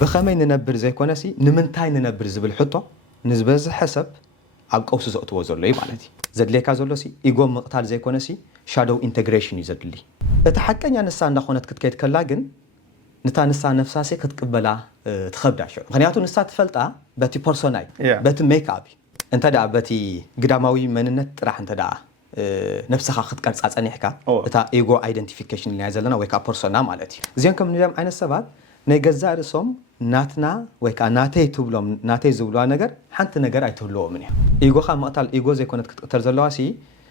بخمي ننبر زي كونسي نمنتاي ننبر زبل حطه نزبز حسب عب قوس زقتو زلو معناتي زدليكا زلو سي ايغو مقتال زي كونسي شادو انتجريشن يزدلي اتحقنيا نسا اندخونت كتكيد كلا ግን نتا نسا نفساسي كتقبلا تخبدا شو مخنياتو نسا تفلطا بتي بيرسوناي بتي ميك اب انت دا بتي قداماوي مننت طرح انت دا نفسها خدقرص اصنيحكا اتا ايغو ايدنتيفيكيشن اللي يازلنا ويكا بيرسونا معناتي زين كم نيام عين السبات نيغزا رسوم ناتنا ويكا ناتي تبلوم ناتي زبلوا ነገር حنت ነገር አይተውለው ምን ያ ايغو خا مقتال ايغو زي كونت كتر زلواسي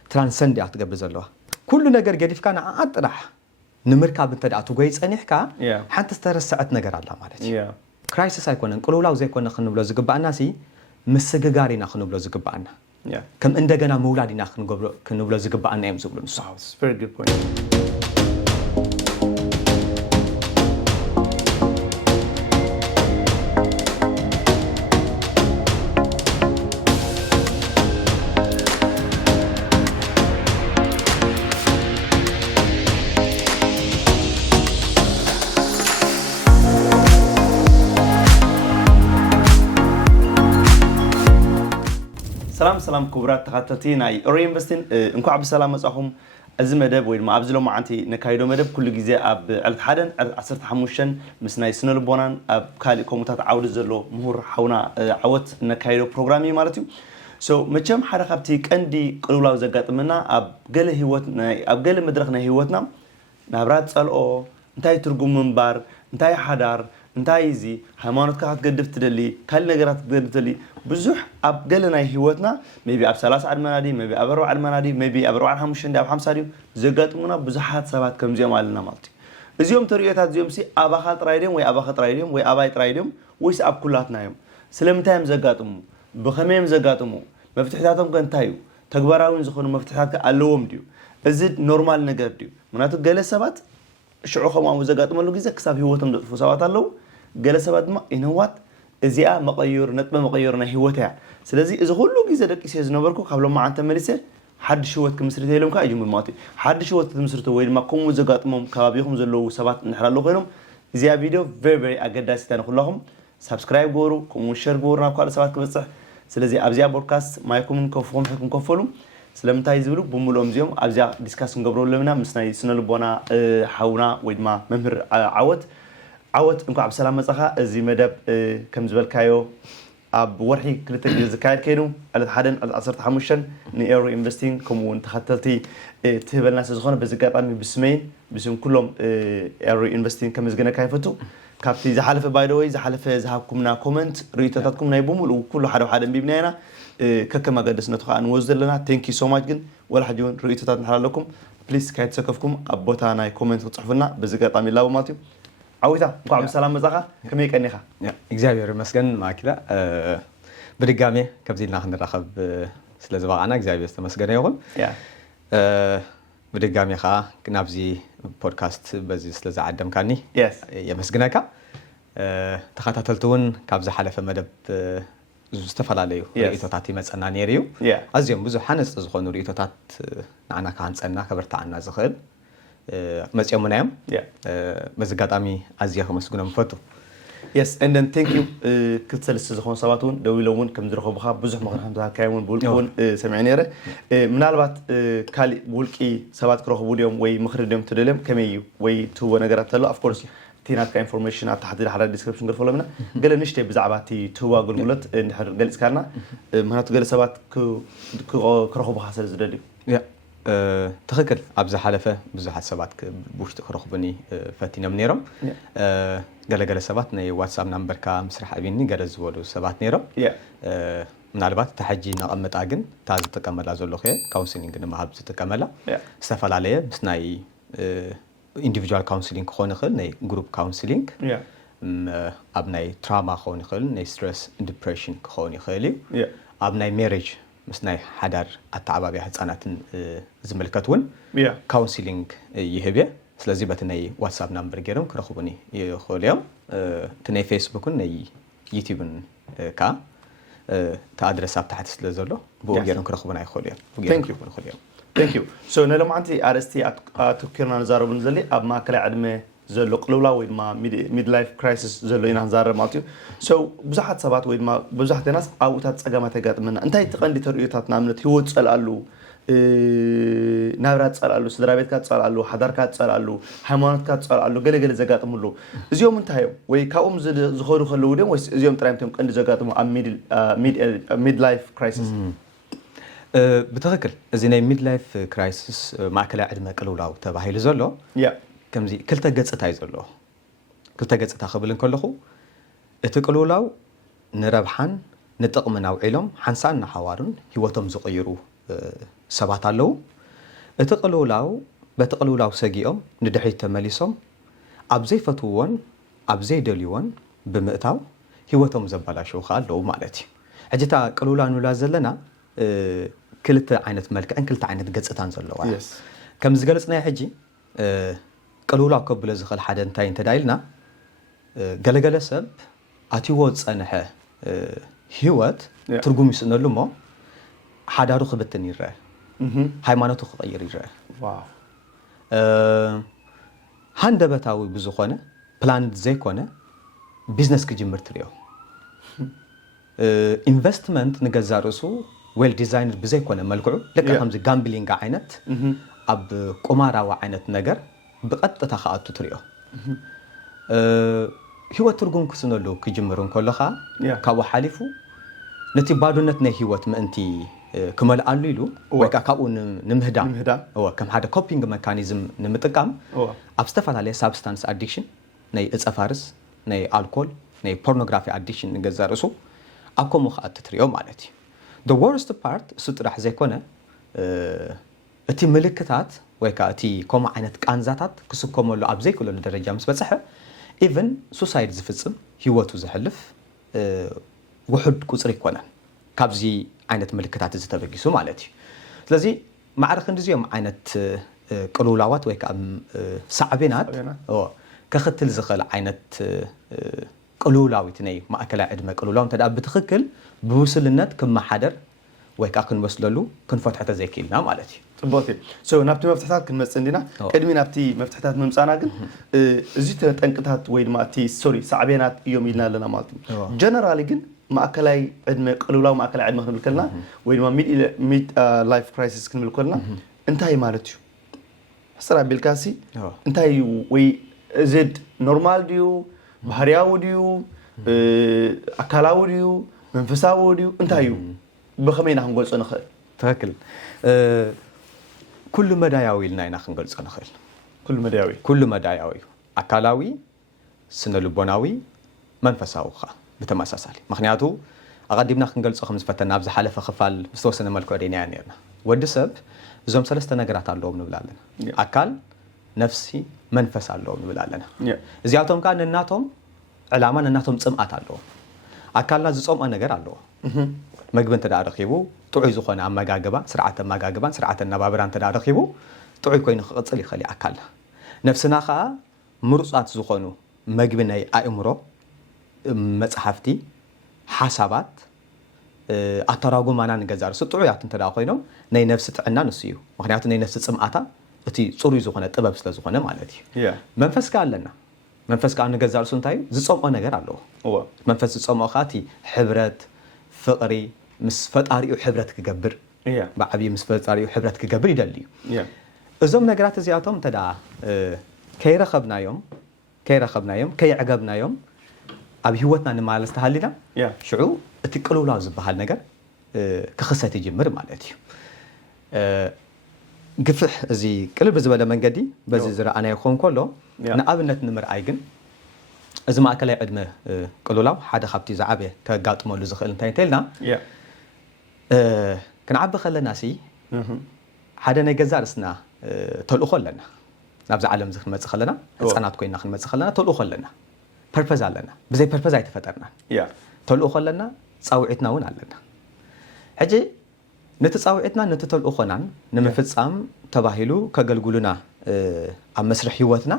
ترانسند ياتقبل زلوا كل ነገር ገዲፍካ አጥራህ ንምርካ ብንተዳቱ ጎይ ጸኒሕካ حنت استرسعت ነገር አላ ማለት ክራይሲስ አይኮነን ቁሉላው ዘይኮነ ክንብሎ ዝግባአናሲ مسغጋሪና ክንብሎ ዝግባአና كم እንደገና መውላዲና ክንብሎ ዝግባአና እዮም ዝብሉ ንሱ It's a very good point. سلام كبرات تخطتين اي اوري انفستين انكو عبد السلام مصاحهم از مدب ويد ما ابزلو معنتي نكايدو مدب كل غزي اب علت حدن 15 مسناي سنلبونان اب كالي كوموتات عاود زلو مهور حونا عوت نكايدو بروجرامي مالتي سو مچم حدا خبتي قندي قلولاو زغاطمنا اب غله هيوتنا اب غله مدرخنا هيوتنا نابرات صلኦ انتاي ترغم منبار انتاي حدار انتاي زي ሃይማኖት ካት ገድፍ ትደሊ ካል ነገራት ገድፍ ትደሊ ብዙሕ ኣብ ገለና ህይወትና maybe ኣብ 30 ዓድመናዲ maybe ኣብ 40 ዓድመናዲ maybe ኣብ 45 ኣብ 50 ዘጋጥሙና ብዙሓት ሰባት ከምዚኦም አለና ማለት እዚኦም ተሪዮታት እዚኦም ሲ ኣባኻ ጥራይዶም ወይ ኣባኻ ጥራይዶም ወይ ኣባይ ጥራይዶም ወይስ ኣብ ኩላትናዮም ስለምንታይም ዘጋጥሙ በኸመም ዘጋጥሙ መፍትሕታቶም ከንታዩ ተግባራውን ዝኾኑ መፍትሕታት ኣለዎም ዲዩ እዚ ኖርማል ነገር ዲዩ ምናቱ ገለ ሰባት ሽዑኹም ኣብ ዘጋጥመሉ ግዜ ክሳብ ህይወቶም ደጥፉ ሰባት ኣለው ገለ ሰባት ድማ ኢነዋት እዚኣ መቀየር ነጥበ መቀየርና ህይወታ ስለዚህ እዚ ሁሉ ግዜ ደቂሰ ዝነበርኩ ካብሎ ማዓንተ መልሰ ሓድሽ ህይወት ክምስርት የለም ካ ይጅምር ማለት ሓድሽ ህይወት ትምስርቶ ወይ ድማ ኮሙ ዘጋጥሞም ከባቢኹም ዘለው ሰባት እንሕራሉ ኮይኖም እዚኣ ቪዲዮ very ኣገዳሲታ ንኹላኹም ሰብስክራይብ ጎሩ ኮሙ ሼር ጎሩ ናብ ካል ሰባት ክበጽሕ ስለዚህ ኣብዚኣ ፖድካስት ማይኩምን ከፍኹም ሕኩም ከፈሉ ስለምንታይ ዝብሉ ብሙሉኦም ዚኦም ኣብዚኣ ዲስካስ እንገብሮ ለምና ምስናይ ስነልቦና ሓውና ወይ ድማ መምህር عوت انكو عبد السلام مصخا ازي مدب كم زبلكايو اب ورحي كلتا زكايد كينو على حدن 15 نيرو انفستين كومون تخطلتي تهبلنا زخونه بزغاطامي بسمين بسم كلهم ايرو انفستين كم زغنا كايفتو كابتي زحلفه باي ذا واي زحلفه زحابكمنا كومنت ريتاتكم ناي بومول وكل حدا بيبنينا ككما قدسنتو خان وزدلنا ثانك يو سو ماتش جن ولا حد يون ريتاتات نحللكم بليز كايت سكفكم ابوتانا كومنت وتصحفنا بزغاطامي لاو ماتيو عويتا انكو عبد السلام مصخا كمي يقنيخا እግዚአብሔር ይመስገን ማኪላ በድጋሜ ከብዚልና ክንራኸብ ስለዝባዓና እግዚአብሔር ተመስገነ ይሁን በድጋሜ ኻ ግናብዚ ፖድካስት በዚ ስለዛዓደምካኒ የመስግነካ ተኸታተልቱን ካብዛ ሓለፈ መደብ ዝተፈላልዩ ሪቶታት ይመጸና ነይሩ ኣዝዮም ብዙ ሓነጽ ዝኾኑ ሪቶታት ንዓና ካንጸና ከበርታዓና ዝኽእል መጽየሙናዮም መዝጋጣሚ ኣዝያ ከመስግኖም ፈቱ Yes, and then thank you كتسلس زخون سباتون دويلون كم درخو بخا بزح مخنهم تاكايون بولكون سمعنيره منالبات كالي بولكي سبات كروخ بوديوم وي مخرديوم تدلم كميو وي تو ነገራት ተሎ of course تينات كانفورميشن تحديد على الديسكريبشن غرفو لمنا قال نشتي بزعباتي تو غلغلت نحر قلص كارنا مهناتو قال سبات كروخ بخا سلازدلي تخكل ابز حلفه بزحات سبات بوشت كرخبني فاتينا منيرم قال سبات ني واتساب نمبر كا مسرح ابيني قال زولو سبات نيرم منالبات تحجي نقمط اغن تاز تكمل ازلو خي كونسلينج نما حبس تكمل استفلاليه بسناي individual counseling خون خل ني group counseling ابناي trauma خون خل ني stress and depression خون خلي ابناي marriage مسناي حدار اتعبابي حصاناتن زملكتون كونسلينج يهبه ስለዚህ በተነይ ዋትስአፕ ናምበር ገረም ከረኹብኒ ይخوليام ተነይ ፌስቡክን ነይ ዩቲዩብን ካ ተአድረስ ኣብ ታሕቲ ስለዘሎ ብኦገረም ከረኹብና ይخوليام Thank you so ነለማንቲ አርስቲ አትኩርና ነዛረቡን ዘሊ ኣብ ማከለ ዕድመ ዘሎ ቅልውላ ወይ ድማ ሚድ ላይፍ ክራይሲስ ዘሎ ኢና ንዛረብ ማለት እዩ ሶ ብዙሓት ሰባት ወይ ድማ ብዙሓት ናስ ኣብኡታት ፀገማት የጋጥመና እንታይ ትቐንዲ ተርእዮታት ንኣብነት ሂወት ፀልኣሉ ናብራ ፀልኣሉ ስድራ ቤትካ ፀልኣሉ ሓዳርካ ፀልኣሉ ሃይማኖትካ ፀልኣሉ ገለገለ ዘጋጥሙሉ እዚኦም እንታይ ወይ ካብኦም ዝኸዱ ከለዉ ድዮም ወይስ እዚኦም ጥራይቶም ቀንዲ ዘጋጥሙ ኣብ ሚድ ላይፍ ክራይሲስ ብትኽክል እዚ ናይ ሚድ ላይፍ ክራይሲስ ማእከላይ ዕድመ ቅልውላው ተባሂሉ ዘሎ ከምዚ ክልተ ገጽታ እዩ ዘሎ ክልተ ገጽታ ክብል እንከለኹ እቲ ቅልውላው ንረብሓን ንጥቕምን ኣውዒሎም ሓንሳን ናሓዋርን ሂወቶም ዝቕይሩ ሰባት ኣለው እቲ ቅልውላው በቲ ቅልውላው ሰጊኦም ንድሕሪት ተመሊሶም ኣብ ዘይፈትውዎን ኣብ ዘይደልይዎን ብምእታው ሂወቶም ዘበላሽው ኣለው ማለት እዩ ሕጂ እታ ቅልውላው ንብላ ዘለና ክልተ ዓይነት መልክዕን ክልተ ዓይነት ገጽታን ዘለዋ ከም ዝገለጽናዮ ሕጂ ቅልውላው ከብሎ ዝኽእል ሓደ እንታይ እንተዳኢልና ገለገለ ሰብ ኣትይዎ ዝጸንሐ ሂወት ትርጉም ይስእነሉ እሞ ሓዳሩ ክብትን ይረአ ሃይማኖቱ ክቕይር ይረአ ሃንደበታዊ ብዝኾነ ፕላን ዘይኮነ ቢዝነስ ክጅምር ትርእዮ ኢንቨስትመንት ንገዛእ ርእሱ ዌል ዲዛይንድ ብዘይኮነ መልክዑ ልክ ከምዚ ጋምብሊንግ ዓይነት ኣብ ቁማራዊ ዓይነት ነገር ብቐጥታ ከኣቱ ትርእዮ ሂወት ትርጉም ክስነሉ ክጅምር እንከለኻ ካብኡ ሓሊፉ ነቲ ባዶነት ናይ ሂወት ምእንቲ ክመልኣሉ ኢሉ ወይ ከዓ ካብኡ ንምህዳም ከም ሓደ ኮፒንግ መካኒዝም ንምጥቃም ኣብ ዝተፈላለየ ሳብስታንስ ኣዲክሽን ናይ እፀ ፋርስ ናይ ኣልኮል ናይ ፖርኖግራፊ ኣዲክሽን ንገዛእ ርእሱ ኣብ ከምኡ ከኣቱ ትርእዮ ማለት እዩ the worst part እሱ ጥራሕ ዘይኮነ እቲ ምልክታት ወይ ከዓ እቲ ከምኡ ዓይነት ቃንዛታት ክስከመሉ ኣብ ዘይክእለሉ ደረጃ ምስ በፅሐ ኢቨን ሱሳይድ ዝፍፅም ሂወቱ ዘሕልፍ ውሑድ ቁፅሪ ይኮነን ካብዚ ዓይነት ምልክታት እዚ ተበጊሱ ማለት እዩ ስለዚ ማዕረ ክንዲዚኦም ዓይነት ቅልውላዋት ወይ ከዓ ሳዕቤናት ከኽትል ዝኽእል ዓይነት ቅልውላዊት ናይ ማእከላይ ዕድመ ቅልውላው እንተደኣ ብትኽክል ብውስልነት ክመሓደር ወይ ከዓ ክንወስለሉ ክንፈትሖ ተዘይክኢልና ማለት እዩ ጽቡቅ ሶ ናብቲ መፍትሕታት ክንመጽእ እንዲና ቅድሚ ናብቲ መፍትሕታት ምምጻና ግን እዚ ተጠንቅታት ወይ ድማ እቲ ሳዕቤናት እዮም ኢልና ኣለና ማለት እዩ ጀነራሊ ግን ማእከላይ ዕድመ ቅልውላው ማእከላይ ዕድመ ክንብል ከለና ወይ ድማ ሚድ ላይፍ ክራይሲስ ክንብል ከለና እንታይ ማለት እዩ ሕስራ ቢልካሲ እንታይ ወይ ዘድ ኖርማል ድዩ ባህርያዊ ድዩ ኣካላዊ ድዩ መንፈሳዊ ድዩ እንታይ እዩ ብኸመይና ክንገልጾ ንኽእል ትክክል ኩሉ መዳያዊ ኢልና ኢና ክንገልጾ ንኽእል ኩሉ መዳያዊ ኣካላዊ ስነልቦናዊ መንፈሳዊ ኸ ብተመሳሳሊ ምክንያቱ ኣቐዲምና ክንገልጾ ከም ዝፈተና ኣብ ዝሓለፈ ክፋል ዝተወሰነ መልክዑ ደይና ነርና ወዲ ሰብ እዞም ሰለስተ ነገራት ኣለዎም ንብል ኣለና ኣካል ነፍሲ መንፈስ ኣለዎም ንብል ኣለና እዚኣቶም ከዓ ነናቶም ዕላማ ነናቶም ጽምኣት ኣለዎም ኣካልና ዝጾምኦ ነገር ኣለዎ መግቢ እንተደኣ ረኺቡ ጥዑይ ዝኾነ ኣመጋግባ ስርዓተ ኣመጋግባን ስርዓተ ኣነባብራ እንተደኣ ረኺቡ ጥዑይ ኮይኑ ክቕፅል ይኽእል እዩ ኣካልና ነፍስና ከዓ ምሩፃት ዝኾኑ መግቢ ናይ ኣእምሮ መፅሓፍቲ ሓሳባት ኣተራጉማና ንገዛእ ርእሱ ጥዑያት እንተደኣ ኮይኖም ናይ ነፍሲ ጥዕና ንሱ እዩ ምክንያቱ ናይ ነፍሲ ጽምኣታ እቲ ጽሩይ ዝኾነ ጥበብ ስለ ዝኾነ ማለት እዩ መንፈስ ከዓ ኣለና መንፈስ ከዓ ንገዛእ ርእሱ እንታይ እዩ ዝጸምኦ ነገር ኣለዎ መንፈስ ዝጸምኦ ከዓ እቲ ሕብረት ፍቕሪ ምስ ፈጣሪኡ ሕብረት ክገብር ብዓብዪ ምስ ፈጣሪኡ ሕብረት ክገብር ይደሊ እዩ እዞም ነገራት እዚኣቶም እንተደኣ ከይረኸብናዮም ከይዕገብናዮም ኣብ ሂወትና ንማለስ ተሃሊና ሽዑ እቲ ቅልውላው ዝበሃል ነገር ክኽሰት ይጅምር ማለት እዩ ግፍሕ እዚ ቅልል ብዝበለ መንገዲ በዚ ዝረኣናዮ ክኸውን ከሎ ንኣብነት ንምርኣይ ግን እዚ ማእከላይ ዕድመ ቅልውላው ሓደ ካብቲ ዝዓበየ ከጋጥመሉ ዝኽእል እንታይ እንተኢልና ክንዓቢ ከለና ሲ ሓደ ናይ ገዛእ ርእስና ተልእኾ ኣለና ናብዚ ዓለም እዚ ክንመፅእ ከለና ህፃናት ኮይና ክንመፅእ ከለና ተልእኾ ኣለና ፐርፐዝ ኣለና ብዘይ ፐርፐዝ ኣይተፈጠርና ተልእኾ ኣለና ፃውዒትና እውን ኣለና ሕጂ ነቲ ፃውዒትና ነቲ ተልእኾናን ንምፍፃም ተባሂሉ ከገልግሉና ኣብ መስርሕ ሂወትና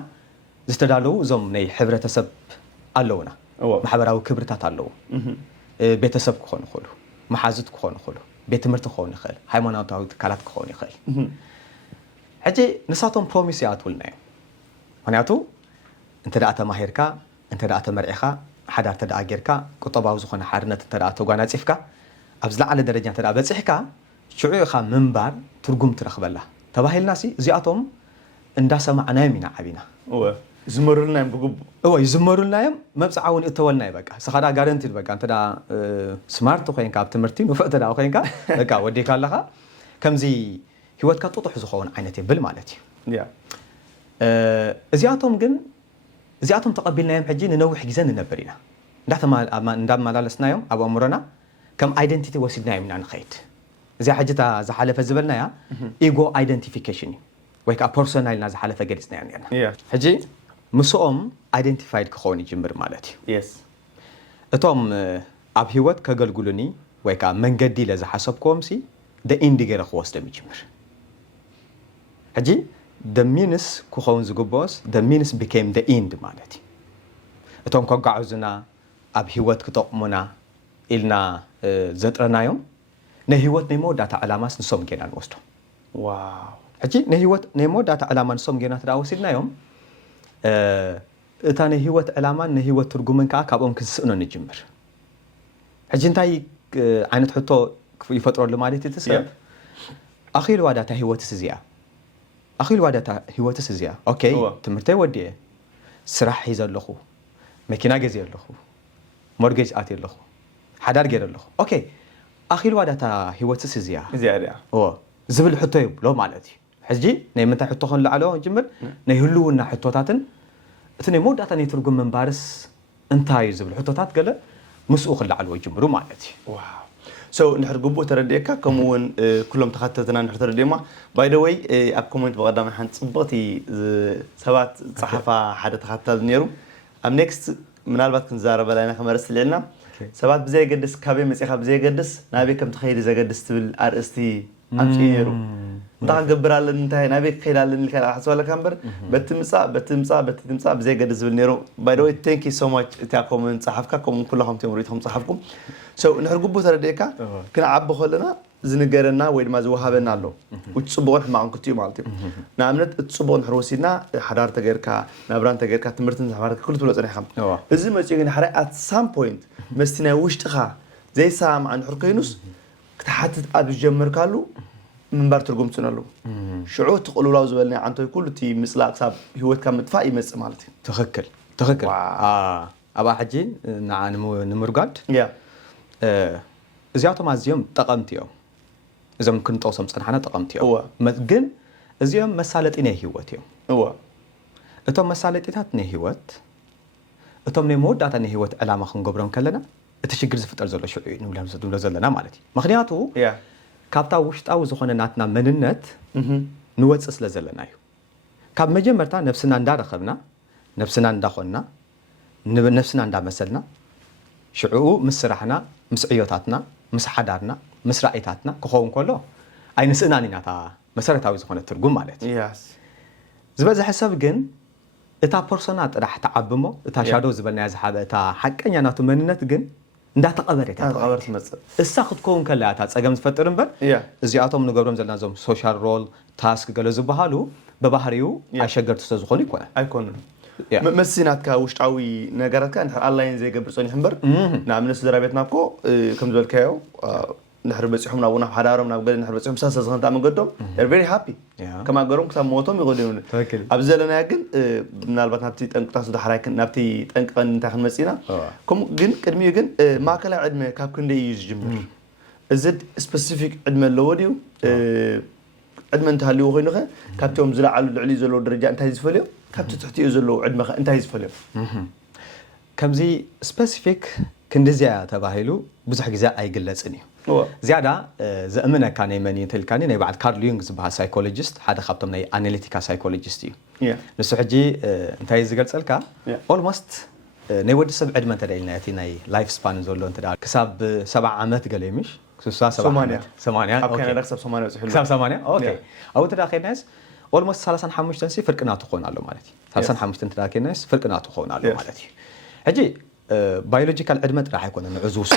ዝተዳለዉ እዞም ናይ ሕብረተሰብ ኣለውና ማሕበራዊ ክብርታት ኣለዉ ቤተሰብ ክኾኑ ይኽእሉ መሓዙት ክኾኑ ይኽእሉ ቤት ትምህርቲ ክኾኑ ይኽእል ሃይማኖታዊ ትካላት ክኾኑ ይኽእል ሕጂ ንሳቶም ፕሮሚስ ይኣትውልና እዮም ምክንያቱ انت دا تماهيركا انت دا تمرعيخا حدار تدا غيركا قطباو زخونه حارነት انت دا تغاناصيفكا ابز لعل درجه انت دا بصحكا شعوخا منبار ترجم ترخبلا تباهلنا سي زياتهم اندا سمعنا يمنا عبينا زمرلنا بغب يزمرلنا مبصعاون اتولنا بقى سخدا غارنتي بقى انت دا سمارت خوينكا بتمرتين وفقت دا خوينكا بقى وديك لها كمزي هيوتكا ططح زخون عينتي بالمالتي يا زياتهم تقبلنا يوم حجين ننوح جزان نبرينا ندام مالالسنا يوم ابو امرنا كم ايدنتيتي وسيدنا يمنا نخيت زي حاجتا زحلفه زبلنا يا ايجو ايدنتيفيكيشن ويكا بيرسونالنا زحلفه جلسنا يعني حجي مسوم ايدنتيفايد كخوني جمر مالتي يس اتوم اب هيوت كغلغلوني ويكا منغدي لزحسبكم سي ذا اند غير خواس دم جمر حجي the means كخون زغبوس the means became the end مالتي اتوم كغعزنا اب هيوت كطقمنا إلنا زنطرنا يوم نهيوت نيمو داتا علامات نسوم جينا نوستو واو حجي نهيوت نيمو داتا علامات نسوم جينا تراوسيدنا يوم اتا نهيوت علامات نهيوت ترجمن كا كابوم كنسئنو نجمر حجي انتاي عينت حطو يفطروا لمالتي تسب اخيل واداتا هيوت سزيا اخيل واداتا هيوت سزيا اوكي تمرتي ودي سراح يزلخو ماكينا غزي يلخو مورجيج اتي يلخو حدار غير له اوكي اخي الواداتا هيوتس زياده زبل حتو يبلو مالتي حجي ني متى حتو خن لعلو نجمر ني هلونا حتوتاتن اتني موداتا ني ترجم من بارس انتاي زبل حتوتات قال مسؤول لعلو يجمروا مالتي واو سو نحرقبو ترديكا كمون كلهم تخطتنا نحتر ديما باي ذا واي اب كومنت بقدام حن صبطي سبات صحافه حدا تخطل نيرو ام نيكست منالبات كنزارب لنا خمرس لنا سبات بزي قدس كابي مسيخا بزي قدس نابي كم تخيل إذا قدس تبل RST أمشيرو نتاع قبرالن انتهي نابي خيلالن الكلام حسوا لك أمبر بتمسا بزي قدس بالنيرو by the way thank you so much تاعكم من صحفكم كلهم تمريتهم صحفكم so نحرقوا بوتر ديكا كنا عبوا خلنا زنجرنا وين ما زوهابنا له وتصبون معهم كتير مالتي نعملت تصبون حروسينا حرارة تغيرك نبران تغيرك تمرتن حرارة كل طول أنا خم إذا ما تيجي نحرق at some point مستنا وشتخا زي سام عن حركينوس كتحتت أب جمر كالو من بار ترجم تنالو شعور تقولوا لا زبالنا عن توي كله تي مثل أكسب هو كم متفائي مس مالتي تخكل أبا حجين نعم نمرقاد زياتهم عزيهم تقمتيهم إذا ممكن توصل صنحنا تقمتيهم متجن زيهم مسالة إنه هيوتهم أتوم مسالة إتاتني هيوت أتوم نمود داتني هيوت علامة خنقبرهم كلنا التشجير زفت أرزله شو نقول زلنا مالتي مخنياته كابتا وشت أو زخون ناتنا من النت نوت أصل زلنا يو كاب مجمرتا نفسنا ندار خبنا نفسنا ندخلنا نفسنا ندار مسلنا شعو مسرحنا مسعيوتاتنا مسحدارنا مسرائيتاتنا كخون كله أي نسأنا نيناتا مسرة تاوي زخون الترجم مالتي زبز حساب جن إتا بيرسونات راح تعبمه إتا شادو زبلنا يزحاب إتا حق أني ناتو من النت جن ندا تقبرت مثلا الساخت كون كلها تاصقم تفطرن بر ازياتهم نغبرم زلنا زوم سوشيال رول تاسك ገለዙ በሃሉ በባህሪው አሸገርቱ ተዝኾኑ ይኮናል አይኮንም መስናትካ ውሽጣዊ ነገራትካ እንተ ኦንላይን ዘይገብር ጾኒ ሕንበር ናምነስ ዘራቤትናኮ ከም ዝበልካዮ نحر بصحهم نابونا حدارهم نابقل نحر بصحهم ساسا زغن تعمل قدام they're very happy كما قرون كتاب موتهم يقولون أبزلنا يقول من البات نبتي تنك تاسود حراك نبتي تنك قن تاخن مسينا كم جن كدمي يقول ما كلا عدمة كاب كن لي يجمر زد specific عدمة لوديو عدمة انتهى اللي هو غيره كابتهم زلا على العلي زلوا درجة انتهى يزفليه كابت تحتي زلوا عدمة انتهى يزفليه كم زي specific كندزيا تباهيلو بزح جزاء أي قلة زيادة زمنا كان يمني تلكاني نبعد كارل يونغ زبها سايكولوجيست هذا خبطنا ني أناليتيكا سايكولوجيستي نسحجي انتهي زقلت سلكا almost نود سبع عدمة تدعيلنا ياتي ناي لايف سبان زولون تدعي كساب 7 عامات قليمش كسوسا 8 أوكي أنا ركسب 8 كساب 8 أوكي أو تدعي ناس almost 35 تنسي فرقنا تخون على مالتي 35 تدعي ناس فرقنا تخون على مالتي هجي biological عدمة راح يكون عزوز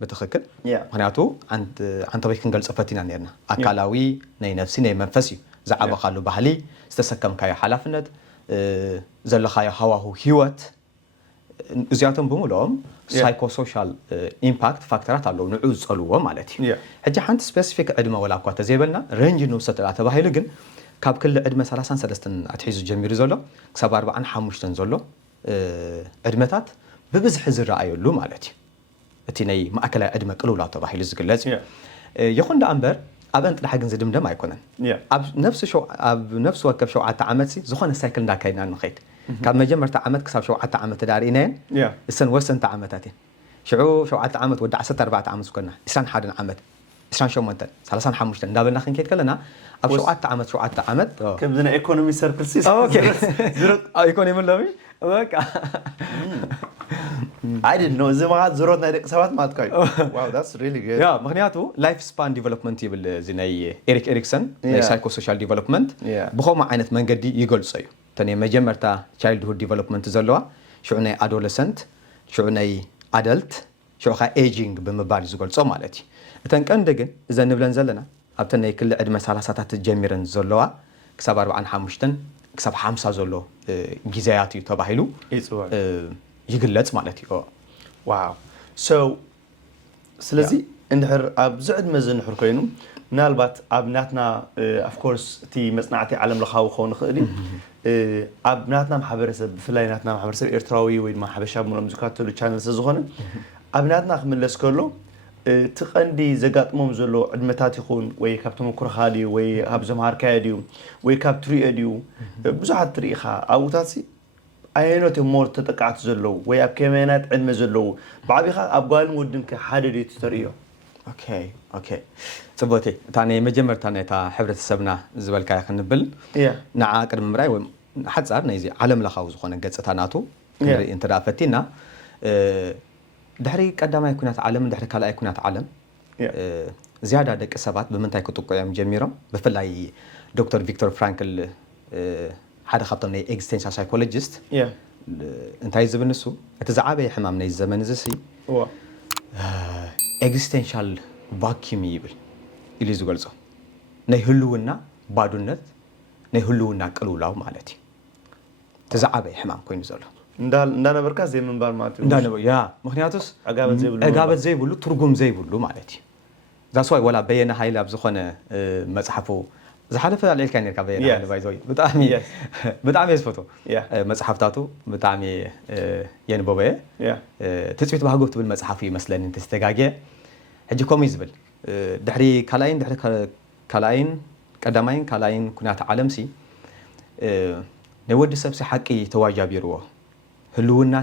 بتخكل معناته عن طبيعة كنقل صفتنا نيرنا أكلاوي ني نفسي ني منفسي زعبا خالو بحلي استسكم كاي حلافند ዘለኻዮ ሃዋህው ህይወት እዚያቶም ብምሎም ሳይኮሶሻል ኢምፓክት ፋክተራት ኣለዉ ንዑ ዝጸልዎ ማለት እዩ ሕጂ ሓንቲ ስፔሲፊክ ዕድመ ወላ እኳ ተዘይበልና ሬንጅ ንውሰድ ተባሂሉ ግን ካብ ክሊ ዕድመ 33 ኣትሒዙ ጀሚሩ ዘሎ ክሳብ 45 ዘሎ ዕድመታት ብብዝሒ ዝረኣየሉ ማለት እዩ እቲ ናይ ማእከላይ ዕድመ ቅልውላው ተባሂሉ ዝግለጽ ይኹን ዳ እምበር ኣብ እንጥላሕ ግን ዝድምደም ኣይኮነን ኣብ ነፍሲ ወከፍ 7 ዓመት ዝኾነ ሳይክል እንዳካይድና ንኸይድ ካብ መጀመርታ ዓመት ክሳብ 7 ዓመት ዳርኢናየን እሰን ወሰንታ ዓመታት እየን ሽዑ 7 ዓመት ወዲ 14 ዓመት ዝኮና 21 ዓመት 28 35 እንዳበልና ክንከይድ ከለና ኣብ 7 ዓመት ከም ዝና ኢኮኖሚ ሰርክል ሲስ ኢኮኖሚ ለሚ በቃ I didn't know ዘማት ዝሮት ናይ ደቂ ሰባት ማትካይ wow that's really good ያ ምክንያቱ ላይፍ ስፓን ዲቨሎፕመንት ይብል እዚ ናይ ኤሪክ ኤሪክሰን ናይ ሳይኮሶሻል ዲቨሎፕመንት ብኸመ ዓይነት መንገዲ ይገልጾ እዩ ተኔ መጀመርታ ቻይልድሁድ ዲቨሎፕመንት ዘለዋ ሽዑ ናይ አዶለሰንት ሽዑ ናይ አደልት ሽዑ ኻ ኤጂንግ ብምባል ዝገልጾ ማለት እዩ እተን ቀንዲ ግን እዘን ንብለን ዘለና ኣብተ ናይ ክሊ ዕድመ 30ታት ጀሚረን ዘለዋ ክሳብ 45 ክሳብ 50 ዘሎ ጊዜያት እዩ ተባሂሉ ይግለጽ ማለት እዩ ዋው ሶ ስለዚ እንድሕር ኣብ ዝዕድመ ዝንሕር ኮይኑ ምናልባት ኣብ ናትና ኦፍ ኮርስ እቲ መጽናዕቲ ዓለም ለኻዊ ክኸውን ይኽእል ኣብ ናትና ማሕበረሰብ ብፍላይ ናትና ማሕበረሰብ ኤርትራዊ ወይ ድማ ሓበሻ ብሎም ዝካተሉ ቻነል ዝኾነ ኣብ ናትና ክምለስ ከሎ እቲ ቀንዲ ዘጋጥሞም ዘሎ ዕድመታት ይኹን ወይ ካብ ተመክሮኻ ድዩ ወይ ካብ ዘምሃርካዮ ድዩ ወይ ካብ ትሪኦ ድዩ ብዙሓት ትሪኢኻ ኣብኡታት ኣይኖት ሞር ተጠቃዕቲ ዘለዉ ወይ ኣብ ከመናት ዕድመ ዘለዉ ብዓቢኻ ኣብ ጓልን ወድን ሓደ ድዩ ትሪኦ ኦኬ ጽቦቴ እታ ናይ መጀመርታ ናይታ ሕብረተሰብና ዝበልካዮ ክንብል ንዓ ቅድሚ ምራይ ወይ ሓጻር ናይዚ ዓለም ለኻዊ ዝኾነ ገጽታ ናቱ ክንርኢ እንተ ደኣ ፈቲና ድሕሪ ቀዳማይ ኩናት ዓለም ድሕሪ ካልኣይ ኩናት ዓለም ዝያዳ ደቂ ሰባት ብምንታይ ክጥቅዑ ጀሚሮም ብፍላይ ዶክተር ቪክተር ፍራንክል ሓደ ካብቶም ናይ ኤግዚስቴንሻል ሳይኮሎጂስት እንታይ ዝብል ንሱ እቲ ዝዓበየ ሕማም ናይ ዘመን እዚ ኤግዚስቴንሻል ቫኪዩም ይብል ኢሉ ዝገልጾ ናይ ህልውና ባዶነት ናይ ህልውና ቅልውላው ማለት እዩ እቲ ዝዓበየ ሕማም ኮይኑ ዘሎ እንዳነበርካ ዘይምንባር ማለት እዩ እንዳነበ ያ ምክንያቱስ ዕጋበት ዘይብሉ ትርጉም ዘይብሉ ማለት እዩ ዛስ ዋይ ወላ በየነ ሃይል ኣብ ዝኾነ መጽሓፉ ዝሓለፈ ኣልዕልካ ነርካ በየነ ሃይል ባይዘይ ብጣዕሚ የስፈቶ መጽሓፍታቱ ብጣዕሚ የንበበየ ትጽቢት ባህጎ ትብል መጽሓፍ ይመስለኒ እንተስተጋግየ ሕጂ ከምኡ ዝብል ድሕሪ ካልኣይን ቀዳማይን ካልኣይን ኩናት ዓለም ናይ ወዲ ሰብ ሓቂ ተዋጃቢርዎ ህልውና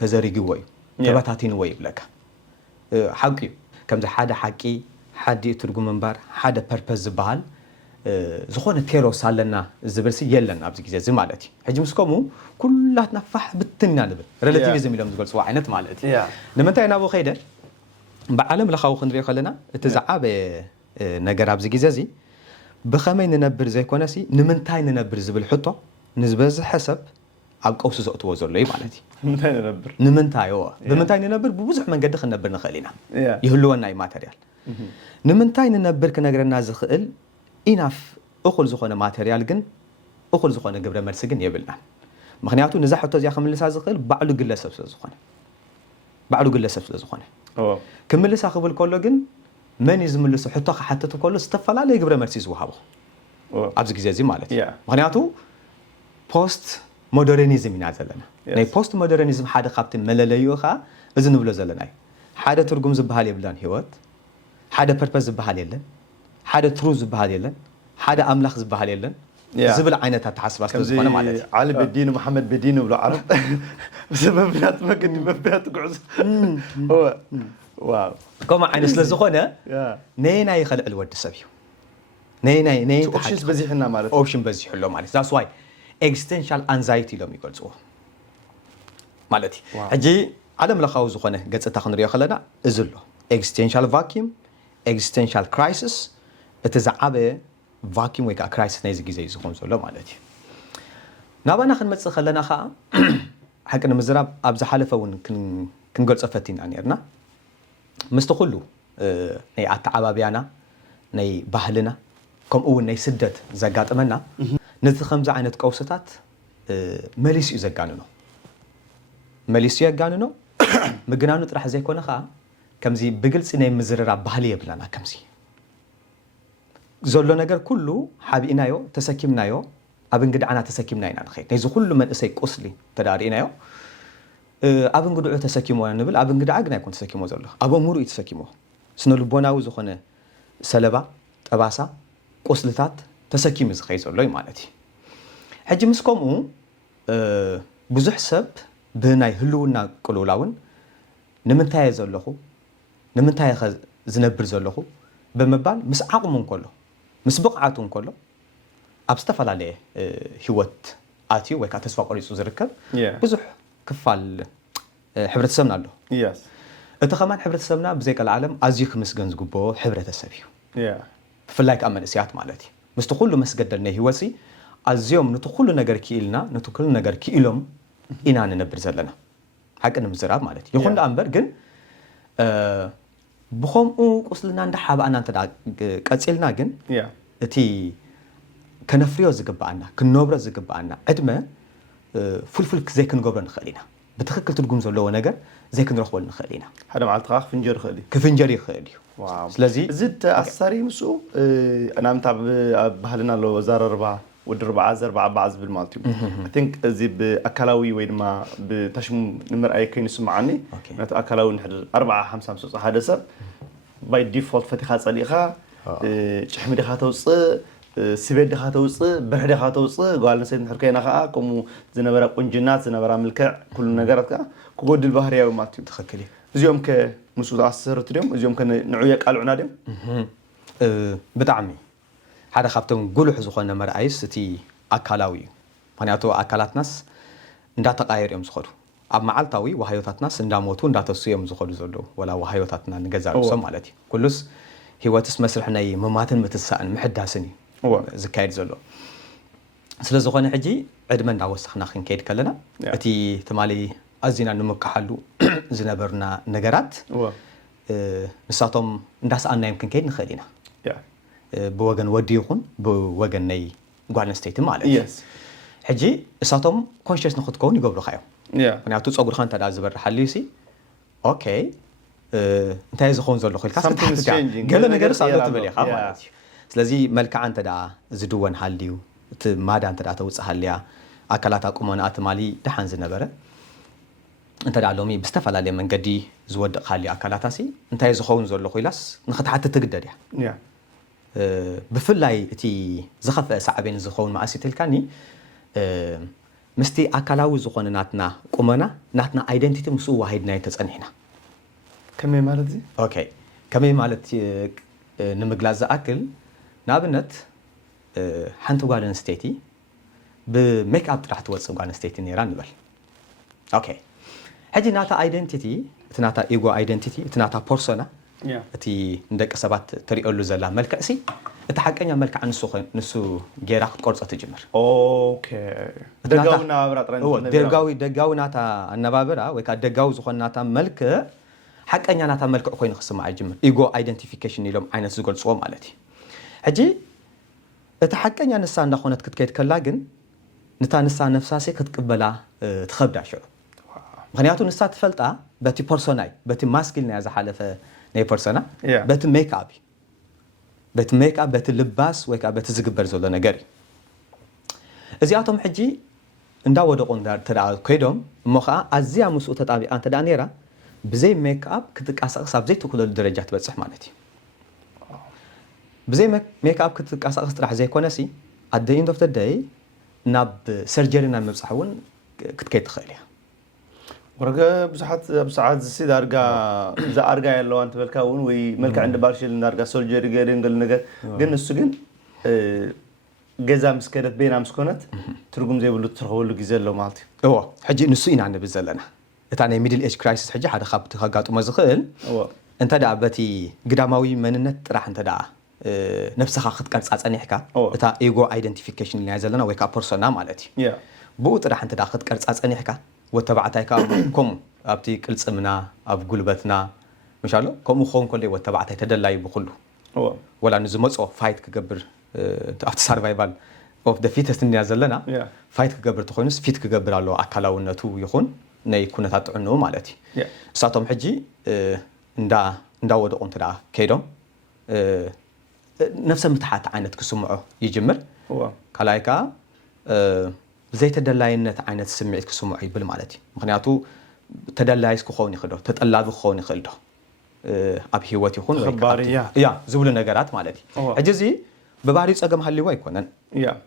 ተዘሪግዎ እዩ ተበታቲንዎ ይብለካ ሓቂ እዩ ከምዚ ሓደ ሓቂ ሓደ ትርጉም እምበር ሓደ ፐርፐዝ ዝበሃል ዝኾነ ቴሮስ ኣለና ዝብል የለን ኣብዚ ግዜ እዚ ማለት እዩ ሕጂ ምስ ከምኡ ኩላትና ፋሕ ብትና ንብል ሬላቲቪዝም ኢሎም ዝገልጽዎ ዓይነት ማለት እዩ ንምንታይ ናብኡ ኸይደ ብዓለም ለኻዊ ክንሪኦ ከለና እቲ ዝዓበየ ነገር ኣብዚ ግዜ እዚ ብኸመይ ንነብር ዘይኮነሲ ንምንታይ ንነብር ዝብል ሕቶ ንዝበዝሐ ሰብ ኣብ ቀውሲ ዘእትዎ ዘሎ እዩ ማለት እዩ ንምንታይ ንነብር ብብዙሕ መንገዲ ክንነብር ንኽእል ኢና ይህልወና እዩ ማተርያል ንምንታይ ንነብር ክነግረና ዝኽእል ኢናፍ እኹል ዝኾነ ማተርያል ግን እኹል ዝኾነ ግብረ መልሲ ግን የብልናን ምክንያቱ ንዛ ሕቶ እዚኣ ክምልሳ ዝኽእል ባዕሉ ግለሰብ ስለ ዝኾነ ክምልሳ ክብል ከሎ ግን መን እዩ ዝምልሶ ሕቶ ክሓትት ከሎ ዝተፈላለዩ ግብረ መልሲ ዝወሃቦ ኣብዚ ግዜ እዚ ማለት እዩ ምክንያቱ ፖስት ሞደርኒዝም ኢና ዘለና ናይ ፖስት ሞደርኒዝም ሓደ ካብቲ መለለዩ ኸ እዚ ንብሎ ዘለና እዩ ሓደ ትርጉም ዝበሃል የብላን ህይወት ሓደ ፐርፐዝ ዝበሃል የለን ሓደ ትሩዝ ዝበሃል የለን ሓደ ኣምላኽ ዝበሃል የለን ዝብል ዓይነታት ተሓስባ ስለዝኾነ ማለት እዩ ዓሊ በዲኑ መሐመድ በዲኑ ብሎ ዓረብ ብሰበብናት መገዲ መፍትያት ጉዕዞ ዋው ከምኡ ዓይነት ስለዝኾነ ነየና ይኽልዕል ወዲ ሰብ እዩ ነየናይ ኦፕሽንስ በዚሕና ማለት ኦፕሽን በዚሕሎ ማለት ዛስ ዋይ ኤግዚስቴንሻል አንዛይቲ ኢሎም ይገልጽዎ ማለት እዩ ሕጂ ዓለም ለኻዊ ዝኾነ ገጽታ ክንሪኦ ከለና እዚ ኣሎ ኤግዚስቴንሻል ቫኪዩም ኤግዚስቴንሻል ክራይሲስ እቲ ዝዓበየ ቫኪዩም ወይ ከዓ ክራይሲስ ናይዚ ግዜ ዝኾን ዘሎ ማለት እዩ ናባና ክንመጽእ ከለና ከዓ ሓቂ ንምዝራብ ኣብ ዝሓለፈ እውን ክንገልጾ ፈቲና ነርና ምስቲ ኩሉ ናይ ኣተዓባብያና ናይ ባህልና ከምኡ እውን ናይ ስደት ዘጋጥመና ነቲ ከምዚ ዓይነት ቀውስታት መሊስ ይዘጋንኖ መሊስ ይጋንኖ ምግናኑ ጥራሕ ዘይኮነ ኸ ከምዚ ብግልጽ ናይ ምዝረራ ባህሊ የብላና ከምዚ ዘሎ ነገር ኩሉ ሓቢእናዮ ተሰኪምናዮ ኣብ እንግዳዕና ተሰኪምና ኢና ንኸይድ ነዚ ኩሉ መንእሰይ ቁስሊ ተዳሪእናዮ ኣብ እንግድዑ ተሰኪሞ ንብል ኣብ እንግዳዕ ግን ኣይኮን ተሰኪሞ ዘሎ ኣብ እሙሩ እዩ ተሰኪሞ ስነ ልቦናዊ ዝኾነ ሰለባ ጠባሳ ቁስልታት ተሰኪሙ ዝኸይ ዘሎ እዩ ማለት እዩ ሕጂ ምስ ከምኡ ብዙሕ ሰብ ብናይ ህልውና ቅልውላውን ንምንታይ ዘለኹ ንምንታይ ዝነብር ዘለኹ ብምባል ምስ ዓቕሙ እንከሎ ምስ ብቕዓቱ እንከሎ ኣብ ዝተፈላለየ ህይወት ኣትዩ ወይ ከዓ ተስፋ ቆሪፁ ዝርከብ ብዙሕ ክፋል ሕብረተሰብና ኣሎ እቲ ኸማን ሕብረተሰብና ብዘይቀል ዓለም ኣዝዩ ክምስገን ዝግብኦ ሕብረተሰብ እዩ ብፍላይ ከዓ መንእስያት ማለት እዩ ምስቲ ኩሉ መስገደል ናይ ህይወት ኣዝዮም ነቲ ኩሉ ነገር ክኢልና ነቲ ኩሉ ነገር ክኢሎም ኢና ንነብር ዘለና ሓቂ ንምዝራብ ማለት እዩ ይኹን ዳ እምበር ግን ብኸምኡ ቁስልና እንዳሓባእና እንተ ቀፂልና ግን እቲ ከነፍርዮ ዝግባአና ክንነብሮ ዝግባአና ዕድመ ፍልፍል ዘይክንገብሮ ንኽእል ኢና ብትክክል ትርጉም ዘለዎ ነገር ዘይክንረኽበሉ ንኽእል ኢና ሓደ መዓልቲ ኸ ክፍንጀር ይኽእል እዩ ስለዚ እዚ ተኣሳሪ ምስኡ ናምታ ኣብ ባህልና ኣሎ ዛረርባ ወዲ ርባዓ ዘርባዓ ባዓ ዝብል ማለት እዩ I think እዚ ብኣካላዊ ወይ ድማ ብተሽሙ ንምርኣይ ከይኑ ስምዓኒ ነቲ ኣካላዊ ንሕድር 40-50 ምፅፅ ሓደ ሰብ ባይ ዲፎልት ፈቲኻ ፀሊእኻ ጭሕሚ ዲኻ ተውፅእ ስቤት ዲኻ ተውፅእ ብርሒ ዲኻ ተውፅእ ጓል ኣንስተይቲ ንድሕር ከይና ከዓ ከምኡ ዝነበረ ቁንጅናት ዝነበራ ምልክዕ ኩሉ ነገራት ከዓ ክጎድል ባህርያዊ ማለት እዩ ትኽክል እዩ እዚኦም ከ ምስኡ ተኣሰርቲ ድዮም እዚኦም ከ ንዑ የቃልዑና ድዮም ብጣዕሚ ሓደ ካብቶም ጉሉሕ ዝኾነ መርኣይስ እቲ ኣካላዊ እዩ ምክንያቱ ኣካላትናስ እንዳተቃየር እዮም ዝኸዱ ኣብ መዓልታዊ ወሃዮታትናስ እንዳሞቱ እንዳተሱ እዮም ዝኸዱ ዘለዉ ወላ ወሃዮታትና ንገዛ ርእሶም ማለት እዩ ኩሉስ ህይወትስ መስርሕ ናይ ምማትን ምትሳእን ምሕዳስን እዩ ዝካየድ ዘሎ ስለ ዝኾነ ሕጂ ዕድመ እንዳወሰኽና ክንከይድ ከለና እቲ ትማሊ ኣዝና ንምካሓሉ ዝነበርና ነገራት ንሳቶም እንዳሰኣናዮም ክንከይድ ንኽእል ኢና ብወገን ወዲ ይኹን ብወገን ናይ ጓል ኣንስተይቲ ማለት እዩ ሕጂ እሳቶም ኮንሽስ ንኽትከውን ይገብሩኻ እዮም ምክንያቱ ፀጉርኻ እንተ ዝበርሕ ሃልዩ ኦኬ እንታይ ዝኸውን ዘሎ ኢልካ ገለ ነገር ሳሎ ትብል ኢኻ ማለት እዩ ስለዚ መልክዓ እንተ ዝድወን ሃልዩ እቲ ማዳ እንተ ተውፅእ ሃልያ ኣካላት ቁመና ትማሊ ድሓን ዝነበረ እንተ ሎሚ ብዝተፈላለየ መንገዲ ዝወድቕ ሃልዩ ኣካላታ እንታይ ዝኸውን ዘሎ ኢላስ ንኽትሓትት ትግደድ እያ ብፍላይ እቲ ዝኸፍአ ሳዕቤን ዝኸውን ማእሲት ኢልካኒ ምስቲ ኣካላዊ ዝኾነ ናትና ቁመና ናትና ኣይደንቲቲ ምስኡ ዋሂድና ተፀኒሕና ከመይ ማለት እዚ ኦኬ ከመይ ማለት ንምግላጽ ዝኣክል ንኣብነት ሓንቲ ጓል ኣንስተይቲ ብሜክኣፕ ጥራሕ ትወፅእ ጓል ኣንስተይቲ ነይራ ንበል ኦኬ ሕጂ ናታ ኣይደንቲቲ እቲ ናታ ኢጎ ኣይደንቲቲ እቲ ናታ ፐርሶና እቲ ንደቂ ሰባት ትሪኦሉ ዘላ መልክዕሲ እቲ ሓቀኛ መልክዕ ንሱ ጌራ ክትቆርፆ ትጅምር ኦኬ ደጋዊ ናታ ኣነባብራ ወይ ከዓ ደጋዊ ዝኾነ ናታ መልክዕ ሓቀኛ ናታ መልክዕ ኮይኑ ክስማዕ ይጅምር ኢጎ ኣይደንቲፊኬሽን ኢሎም ዓይነት ዝገልፅዎ ማለት እዩ ሕጂ እቲ ሓቀኛ ንሳ እንዳኾነት ክትከይድ ከላ ግን ንታ ንሳ ነፍሳሴ ክትቅበላ ትኸብዳ ሽዑ ምክንያቱ ንሳ ትፈልጣ በቲ ፐርሶናይ በቲ ማስኪል ናይ ዝሓለፈ ናይ ፐርሶና በቲ ሜክኣፕ በቲ ልባስ ወይ ከዓ በቲ ዝግበር ዘሎ ነገር እዩ እዚኣቶም ሕጂ እንዳወደቑ ከይዶም እሞ ከዓ ኣዝያ ምስኡ ተጣቢቓ እንተ ነይራ ብዘይ ሜክኣፕ ክትቃሳቕስ ኣብ ዘይትክእለሉ ደረጃ ትበፅሕ ማለት እዩ ብዘይ ሜክኣፕ ክትቃሳቕስ ጥራሕ ዘይኮነሲ at the end of the day ናብ ሰርጀሪ ናብ ምብፃሕ እውን ክትከይድ ትኽእል እያ ወረገ ብዙሓት ኣብ ሰዓት ዝሲ ዳርጋ ዛኣርጋ ያለዋ እንትበልካ እውን ወይ መልክዕ እንድባርሽል ዳርጋ ሰርጀሪ ገይረን ገለ ነገር ግን እሱ ግን ገዛ ምስ ከደት ቤና ምስ ኮነት ትርጉም ዘይብሉ ትረኽበሉ ግዜ ኣሎ ማለት እዩ ሕጂ ንሱ ኢና ንብል ዘለና እታ ናይ ሚድል ኤጅ ክራይሲስ ሕጂ ሓደ ካብቲ ከጋጥሞ ዝኽእል እንተ ደኣ በቲ ግዳማዊ መንነት ጥራሕ እንተ ደኣ ነፍስኻ ክትቀርፃ ፀኒሕካ እታ ኢጎ ኣይደንቲፊኬሽን ኢልና ዘለና ወይ ከዓ ፐርሶና ማለት እዩ ብኡ ጥራሕ እንተ ደኣ ክትቀርፃ ፀኒሕካ ወተባዕታይካ ከምኡ ኣብቲ ቅልፅምና ኣብ ጉልበትና ምሻሎ ከምኡ ክኸውን ከሎ ወተባዕታይ ተደላዩ ብኩሉ ወላ ንዝመፅኦ ፋይት ክገብር ኣብቲ ሰርቫይቫል of the fittest እንያዘለና ፋይት ክገብር ተኮይንስ ፊት ክገብር አለው አካላውነቱ ይኹን ናይ ኩነታት ጥዕኖ ማለት እዩ እሳቶም ሕጂ እንዳወደቁ እንተዳ ከይዶም ነፍሰ ምትሓት ዓይነት ክስምዖ ይጅምር ካላይካ ዘይተደላይነት ዓይነት ስምዒት ክስምዖ ይብል ማለት እዩ ምክንያቱ ተደላይስ ክኸውን ይኽእል ተጠላቢ ክኸውን ይኽእል ዶ ኣብ ህይወት ይኹን ወይ ያ ዝብሉ ነገራት ማለት እዩ ሕጂ እዚ በባህሪ ፀገም ሃልይዎ አይኮነን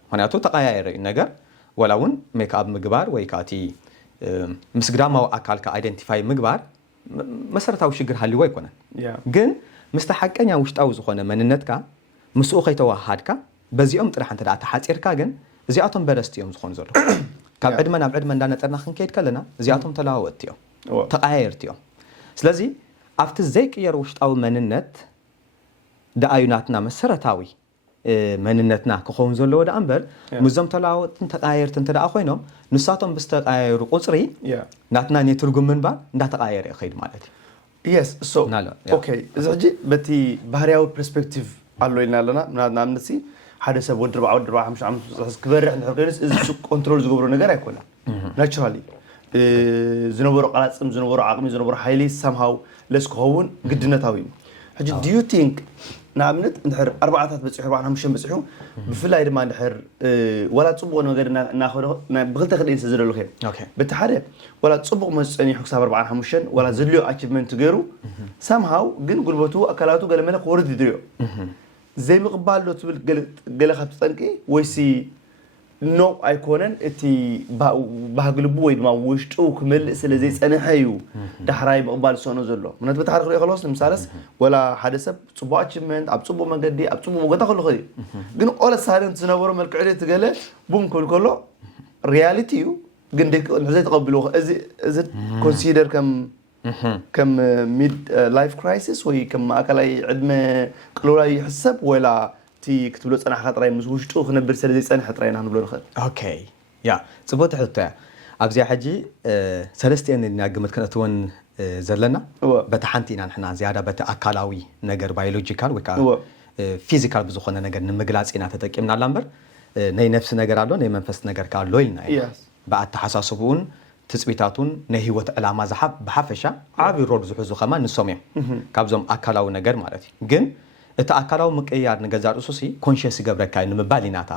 ምክንያቱ ተቀያየረ ነገር ወላውን ሜካፕ ምግባር ወይ ካቲ ምስግዳማው አካልካ አይደንቲፋይ ምግባር መሰረታዊ ችግር ሃልይዎ አይኮነን ግን ምስተሐቀኛ ውሽጣው ዝኾነ መንነትካ ምስኡ ከይተዋሃድካ በዚኦም ጥራሕ እንተ ተሓፂርካ ግን እዚኣቶም በረስትዮም ዝኾኑ ዘሎ ካብ ዕድመ ናብ ዕድመ እንዳነጠርና ክንከይድ ከለና እዚኣቶም ተለዋወጥቲዮም ተቀያየርቲዮም ስለዚ ኣብቲ ዘይቅየር ውሽጣዊ መንነት ደኣዩናትና መሰረታዊ መንነትና ክኸውን ዘለዎ ዳ እምበር ምዞም ተለዋወጥትን ተቀያየርትን ተደኣ ኮይኖም ንሳቶም ብዝተቀያየሩ ቁፅሪ ናትና ኔትርጉም ምንባር እንዳተቀያየረ ይኸይድ ማለት እዩ yes so okay እዚ ሕጂ በቲ ባህርያዊ ፐርስፔክቲቭ ኣሎ ኢልና ኣለና ናምነሲ ሓደ ሰብ ወዲ 4 ዓመት ክበርሕ ንሕርገንስ እዚ ኮንትሮል ዝገብሮ ነገር ኣይኮነን ናቹራሊ ዝነበሮ ቃላፅም ዝነበሮ ዓቅሚ ዝነበሮ ሃይሊ somehow ለስ ክኸውን ግድነታዊ ሕጂ do you think ናምነት እንድሕር 4 በጽሑ 45 በጽሑ ብፍላይ ድማ እንድሕር ወላ ጽቡቕ ነገር እናኸዶ ብክልተ ክልኢንስ ዝደሉ ኸ በቲ ሓደ ወላ ጽቡቕ መጽኒ ሕሳብ 45 ወላ ዝልዮ አቺቭመንት ገይሩ somehow ግን ጉልበቱ አካላቱ ገለመለ ክወርድ ይድርዮ زي مقبال لو تقول قال خاب تنقي ويسي نو ايكونن اتي باغلبو ويد ما وشطو كمل سلازي صنحيو دحراي مقبال سونو زلو منات بتحرخ خلاص لمسالس ولا حدث صبو اتشمنت اب صبو منقدي اب صبو مغتا كل خدي ግን ኦለ ሳይለንት ዝነበሩ መልክዕ ተገለ ቡም ኮልኮሎ ሪያሊቲዩ ግን ደክ ንዘይ ተቀብሉ እዚ ኮንሲደር كم ميد لايف كرايسيس وهي كم أكلاي عدم قلولاي حسب ولا تي كتبلو أنا خطرين مسويشتو خنبر سلزي أنا خطرين هنقولون خير. أوكي يا صبوت حتى أبزي حاجي سلستي أن نجمت كنا تون زلنا بتحنتينا نحنا زيادة بتأكلاوي نجر بيولوجيكال وكا فيزيكال بزخنا نجر نمجلاس إن تتكلمنا لامبر ني نفس نجر على ني منفس نجر كارلويلنا بعد تحساسبون تثبيتاتون نهيوت علامه زحب بحفشه عابي رول زحزو خمان نسومي كابزوم اكلاو ነገር ማለት ግን እቲ አካላው መቀያር ነገዛር ሱሲ ኮንሺየስ ይገብረካይ ንመባሊናታ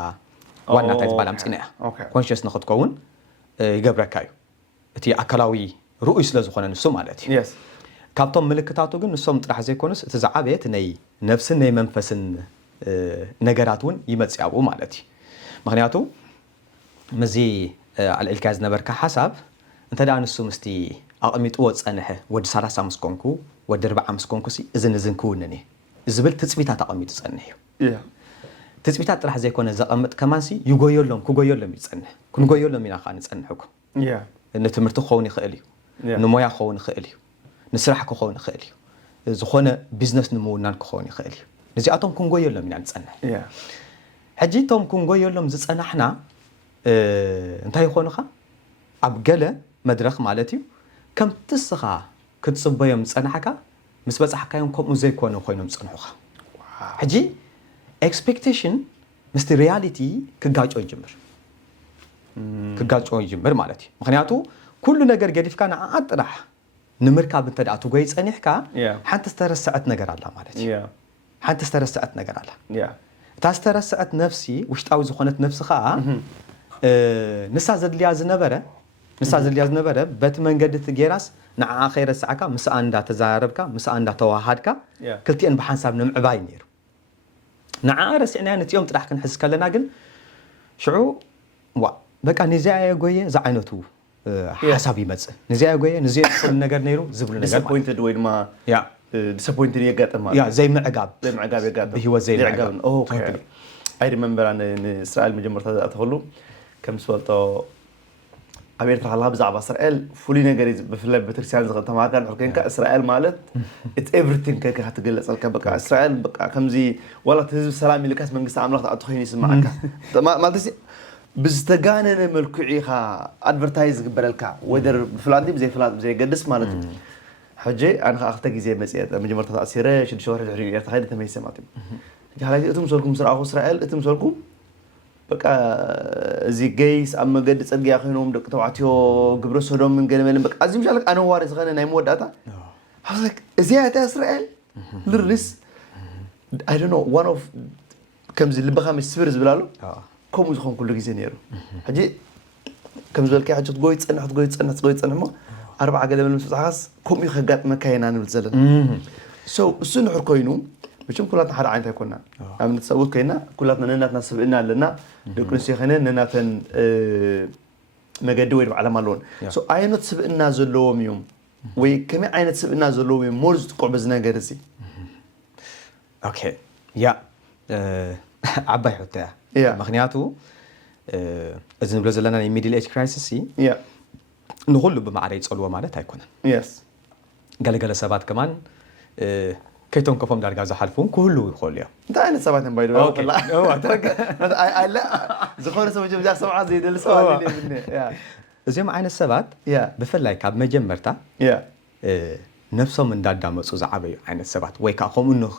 ዋናታ ዝባላም ጽነያ ኮንሺየስ ንختكون ይገብረካዩ እቲ አካላዊ ሩኡይ ስለዝኾነ ንሱ ማለት እዩ ካብቶም ምልክታቱ ግን ንሶም ጥራሕ ዘይኮንስ እቲ ዘዓበየት ናይ ነፍስን ናይ መንፈስን ነገራቱን ይመጽያቡ ማለት እዩ ምክንያቱ መዚ አልልካዝ ነበርካ حساب انت دا نسو مستي اقميطو صنح ود 35 كونكو ود 45 كونكو سي اذن اذن كونني زبل تثبيتا تقميط صنحيو تثبيتا طرح زي كونه زقمط كمان سي يغويلهم كغويلهم يصنح كنغويلهم ينا خان صنحكو ان تمرت خوني خاليو نمويا خوني خاليو نسرح خوني خاليو زخونه بزنس نمونان خوني خاليو نزياتهم كنغويلهم ينا صنح حجيتهم كنغويلهم زصنحنا انتي خونخا ابغله مدرخ مالتي كم تسخا كتصبيم صنحكا مس بصحكايم كم زي كونه خوينم صنحوخا حجي expectation مست reality كغاچو يجمر مالتي مخنياتو كل ነገር ገዲፍካ አጥራህ ንምርካብ እንተዳቱ ጎይ ጸኒሕካ ሓንተ ዝተረሰዓት ነገር አላ ማለት እዩ ሓንተ ዝተረሰዓት ነገር አላ ታስተረሰዓት ነፍሲ ውሽጣዊ ዝኾነት ነፍስኻ ንሳ ዘድልያ ዝነበረ በት መንገድ ትጌራስ ንዓ ኸይረ ሰዓካ ምስ አንዳ ተዛረብካ ምስ አንዳ ተዋሃድካ ክልቲን በሐሳብ ንምዕባይ ነይሩ ንዓ ረስዕና ነጥዮም ጥራሕ ክንሕስ ከለና ግን ሽዑ በቃ ንዚያ ጎየ ዝዓይነቱ حساب يمص نزي اغوي نزي كل ነገር ነይሩ ዝብሉ ነገር disappointed ወይ ድማ disappointed يغطم زي معقاب يغطم بهيوت زي معقاب اوكي I remember ان اسرائيل مجمرታ ተኸሉ ከም ስወልጦ امريكا الله بزعبه اسرائيل فولي ነገር بفله بترسيان ተማካን ሕርከንካ እስራኤል ማለት it's everything ከከ ተገለጸልካ በቃ እስራኤል በቃ ከምዚ ወላ ህዝብ ሰላም ይልካስ መንግስት አምላክ አጥኾይኒ ይስማዓካ ማለት بزتجانن ملكعيها ادفرتايز قبللك ودر فلانتي بزي فلان بزي قدس مالته حجي انا اختك زي مسيت مجمرت تاثيره شد شهر الحريه تخيل تمي سماتي حالي اتم سولكم سرعه اسرائيل اتم سولكم በቃ እዚህ ገይስ ኣብ መገዲ ጽርግያ ኮይኖም ደቂ ተባዕትዮ ግብረ ሰዶም ምን ገለመልን በቃ ኣዝዩ ሻለክ ኣነዋሪ ዝኸነ ናይ መወዳእታ I was like እዚያ እታ እስራኤል ልርስ I don't know one of ከምዚ ልበኻ መስፍር ዝብላሉ ከምኡ ዝኾን ኩሉ ግዜ ነይሩ ሕጂ ከም ዝበልከ ሕጂ ትጎይ ፅንሕ ሞ 4 ገለመል ምስ በፅሓስ ከምኡ ከጋጥመካ ኢና ንብል ዘለና so እሱ ንሕር ኮይኑ ብቻም ኩላትና ሓደ ዓይነት ኣይኮንና ኣብ ንተሰውት ኮይና ኩላትና ነናትና ስብእና ኣለና ደቂ ኣንስትዮ ኸነ ነናተን መገዲ ወይ ዓላማ ኣለዎን so ዓይነት ስብእና ዘለዎም እዮም ወይ ከመይ ዓይነት ስብእና ዘለዎም እዮም ሞር ዝጥቅዑ በዚ ነገር እዚ ኦኬ ያ ዓባይ ሕቶ እያ ምክንያቱ እዚ ንብሎ ዘለና ናይ ሚድል ኤጅ ክራይሲስ ያ ንኹሉ ብማዕረ ይፀልዎ ማለት ኣይኮነን yes ገለገለ ሰባት ከማን ከይቶም ከፎም ዳርጋ ዝሓልፉን ክህሉ ይኽእሉ እዮም እንታይ ዓይነት ሰባት እዮም ባይዶ ኣላ ዝኾነ ሰብ ጀምጃ ሰብዓ ዘይደሊ ሰባት እዚኦም ዓይነት ሰባት ብፍላይ ካብ መጀመርታ ነፍሶም እንዳዳመፁ ዝዓበዩ ዓይነት ሰባት ወይ ከዓ ከምኡ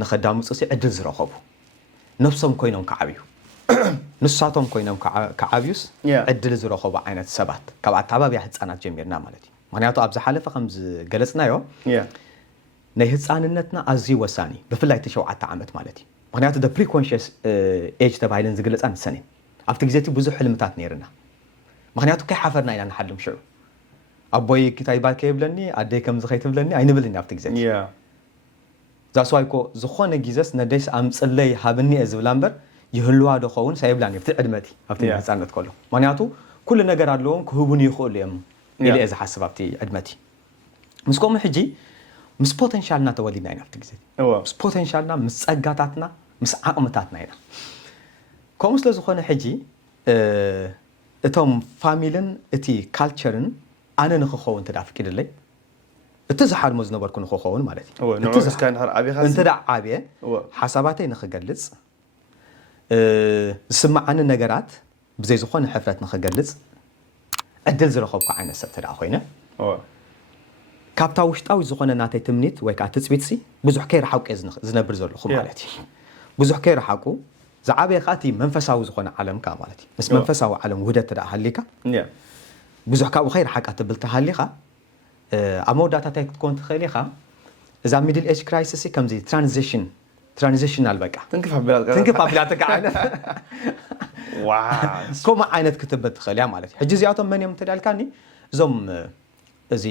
ንኸዳምፁ ዕድል ዝረኸቡ ነፍሶም ኮይኖም ክዓብዩ ንሳቶም ኮይኖም ክዓብዩስ ዕድል ዝረኸቡ ዓይነት ሰባት ካብ ኣታባብያ ህፃናት ጀሚርና ማለት እዩ ምክንያቱ ኣብ ዝሓለፈ ከም ዝገለፅናዮ ናይ ህፃንነትና ኣዝዩ ወሳኒ ብፍላይ 7 ዓመት ማለት እዩ ምክንያቱ the preconscious age ተባሂለን ዝግለፃ ንሰን ኣብቲ ግዜ እቲ ብዙሕ ሕልምታት ነይርና ምክንያቱ ከይሓፈርና ኢና ንሓልም ሽዑ ኣቦይ ክታይ ባልከ ይብለኒ ኣደይ ከምዚ ከይትብለኒ ኣይንብልን ኣብቲ ግዜ ዛስዋይኮ ዝኾነ ግዜስ ነደይስ ኣምፅለይ ሃብኒ ዝብላ እምበር ይህልዋ ደኸውን ሳይብላኒ ኣብቲ ዕድመቲ ኣብቲ ህፃንነት ከሎ ምክንያቱ ኩሉ ነገር ኣለዎም ክህቡን ይኽእሉ እዮም ኢለ እየ ዝሓስብ ኣብቲ ዕድመቲ ምስ ከምኡ ሕጂ ምስ ፖቴንሻልና ተወሊድና ኢና ኣብቲ ግዜ ምስ ፖቴንሻልና ምስ ፀጋታትና ምስ ዓቕምታትና ኢና ከምኡ ስለ ዝኾነ ሕጂ እቶም ፋሚልን እቲ ካልቸርን ኣነ ንክኸውን ተዳፍቂድለይ እቲ ዝሓልሞ ዝነበርኩ ንክኸውን ማለት እዩ እንተ ዳ ዓብየ ሓሳባተይ ንክገልፅ ዝስማዓኒ ነገራት ብዘይ ዝኾነ ሕፍረት ንክገልፅ ዕድል ዝረኸብኩ ዓይነት ሰብ ተዳ ኮይነ ካብታ ውሽጣዊ ዝኾነ ናተይ ትምኒት ወይ ከዓ ትፅቢት ብዙሕ ከይረሓቁ ዝነብር ዘለኹ ማለት እዩ ብዙሕ ከይረሓቁ ዝዓበየ ከዓ እቲ መንፈሳዊ ዝኾነ ዓለም ከዓ ማለት እዩ ምስ መንፈሳዊ ዓለም ውህደት ተዳ ሃሊካ ብዙሕ ካብኡ ከይረሓቃ ትብል ተሃሊኻ ኣብ መወዳእታታይ ክትኮን ትኽእል ኢኻ እዛ ሚድል ኤጅ ክራይሲስ ከምዚ ትራንዚሽናል በቃ ትንክፍ ኣቢላትካ ዓይነት ከምኡ ዓይነት ክትበት ትኽእል እያ ማለት እዩ ሕጂ እዚኣቶም መን እዮም ተዳልካኒ እዞም እዚ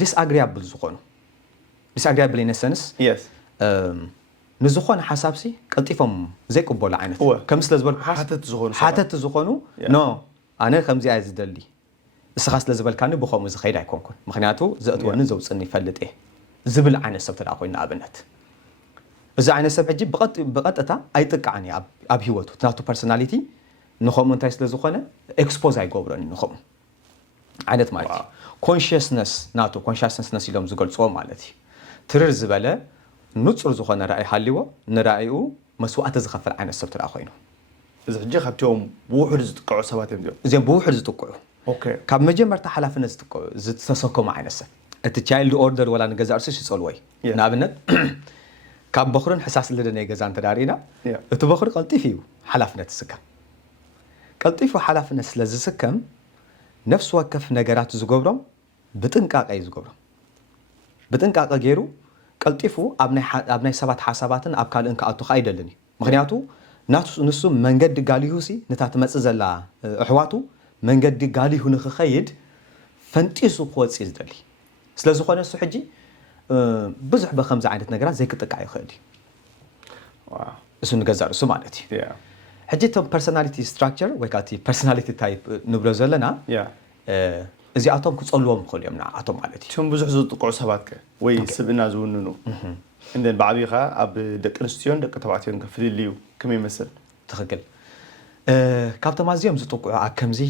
ዲስኣግሪያብል ዝኾኑ ዲስኣግሪያብል ኢነሰንስ ንዝኾነ ሓሳብሲ ቀልጢፎም ዘይቅበሉ ዓይነት ከም ስለ ዝበልኩ ሓተት ዝኾኑ ኖ ኣነ ከምዚኣ ዝደሊ እስኻ ስለ ዝበልካኒ ብኸምኡ ዝኸይድ ኣይኮንኩን ምክንያቱ ዘእትወኒ ዘውፅኒ ይፈልጥ እየ ዝብል ዓይነት ሰብ ተዳ ኮይኑ ንኣብነት እዚ ዓይነት ሰብ ሕጂ ብቐጥታ ኣይጥቃዕኒ ኣብ ሂወቱ ናቱ ፐርሶናሊቲ ንኸምኡ እንታይ ስለ ዝኾነ ኤክስፖዝ ኣይገብሮኒ ንኸምኡ ዓይነት ማለት እዩ ኮንሽስነስ ናቱ ኮንሽስነስ ኢሎም ዝገልፅዎ ማለት እዩ ትርር ዝበለ ንፁር ዝኾነ ራእይ ሃሊዎ ንራእዩ መስዋዕቲ ዝኸፍል ዓይነት ሰብ ተዳ ኮይኑ እዚ ሕጂ ካብቶም ብውሑድ ዝጥቀዑ ሰባት እዮም እዚኦም ብውሑድ ዝጥቀዑ ካብ መጀመርታ ሓላፍነት ዝተሰከሙ ዓይነት ሰብ እቲ ቻይልድ ኦርደር ወላ ንገዛ እርሱ ይፀልዎ እዩ ንኣብነት ካብ በኽርን ሕሳስ ለደነይ ገዛ እንተዳሪና እቲ በኽሪ ቀልጢፍ እዩ ሓላፍነት ዝስከም ቀልጢፉ ሓላፍነት ስለ ዝስከም ነፍሲ ወከፍ ነገራት ዝገብሮም ብጥንቃቐ እዩ ዝገብሮም ብጥንቃቐ ገይሩ ቀልጢፉ ኣብ ናይ ሰባት ሓሳባትን ኣብ ካልእን ከኣቱ ኣይደልን እዩ ምክንያቱ ንሱ መንገዲ ጋሊሁሲ ነታ ትመፅእ ዘላ ኣሕዋቱ መንገዲ ጋሊሁ ንክኸይድ ፈንጢሱ ክወፅእ ዝደሊ ስለ ዝኾነ እሱ ሕጂ ብዙሕ ብከምዚ ዓይነት ነገራት ዘይክጥቃዕ ይኽእል እዩ እሱ ንገዛ ርእሱ ማለት እዩ ሕጂ እቶም ፐርሶናሊቲ ስትራክቸር ወይ ከዓ እቲ ፐርሶናሊቲ ታይፕ ንብሎ ዘለና እዚኣቶም ክፀልዎም ይኽእሉ እዮም ንዓቶም ማለት እዩ እቶም ብዙሕ ዝጥቅዑ ሰባት ወይ ስብእና ዝውንኑ እንደን ብዓብይኻ ኣብ ደቂ ኣንስትዮን ደቂ ተባዕትዮን ከፍልልዩ ከመይ ይመስል ትኽክል ካብቶም ኣዝዮም ዝጥቅዑ ኣብ ከምዚ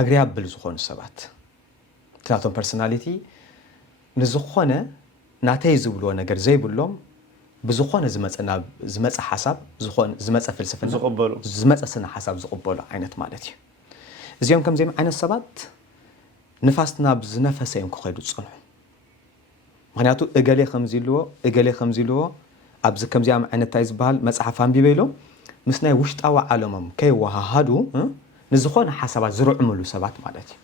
ኣግሪያብል ዝኾኑ ሰባት ናቶም ፐርሶናሊቲ ንዝኾነ ናተይ ዝብልዎ ነገር ዘይብሎም ብዝኾነ ዝመፀ ሓሳብ ዝመፀ ፍልስፍና ዝመፀ ስነ ሓሳብ ዝቕበሉ ዓይነት ማለት እዩ እዚኦም ከምዚኦም ዓይነት ሰባት ንፋስትና ብዝነፈሰ እዮም ክኸይዱ ዝፀንሑ ምክንያቱ እገሌ ከምዚ ኢልዎ ኣብዚ ከምዚኦም ዓይነት እንታይ ዝበሃል መፅሓፍ ኣንቢበ ኢሎም مسنا وشطاو عالمهم كي وهادو نزخون حسابات زرعملو سبات مالتي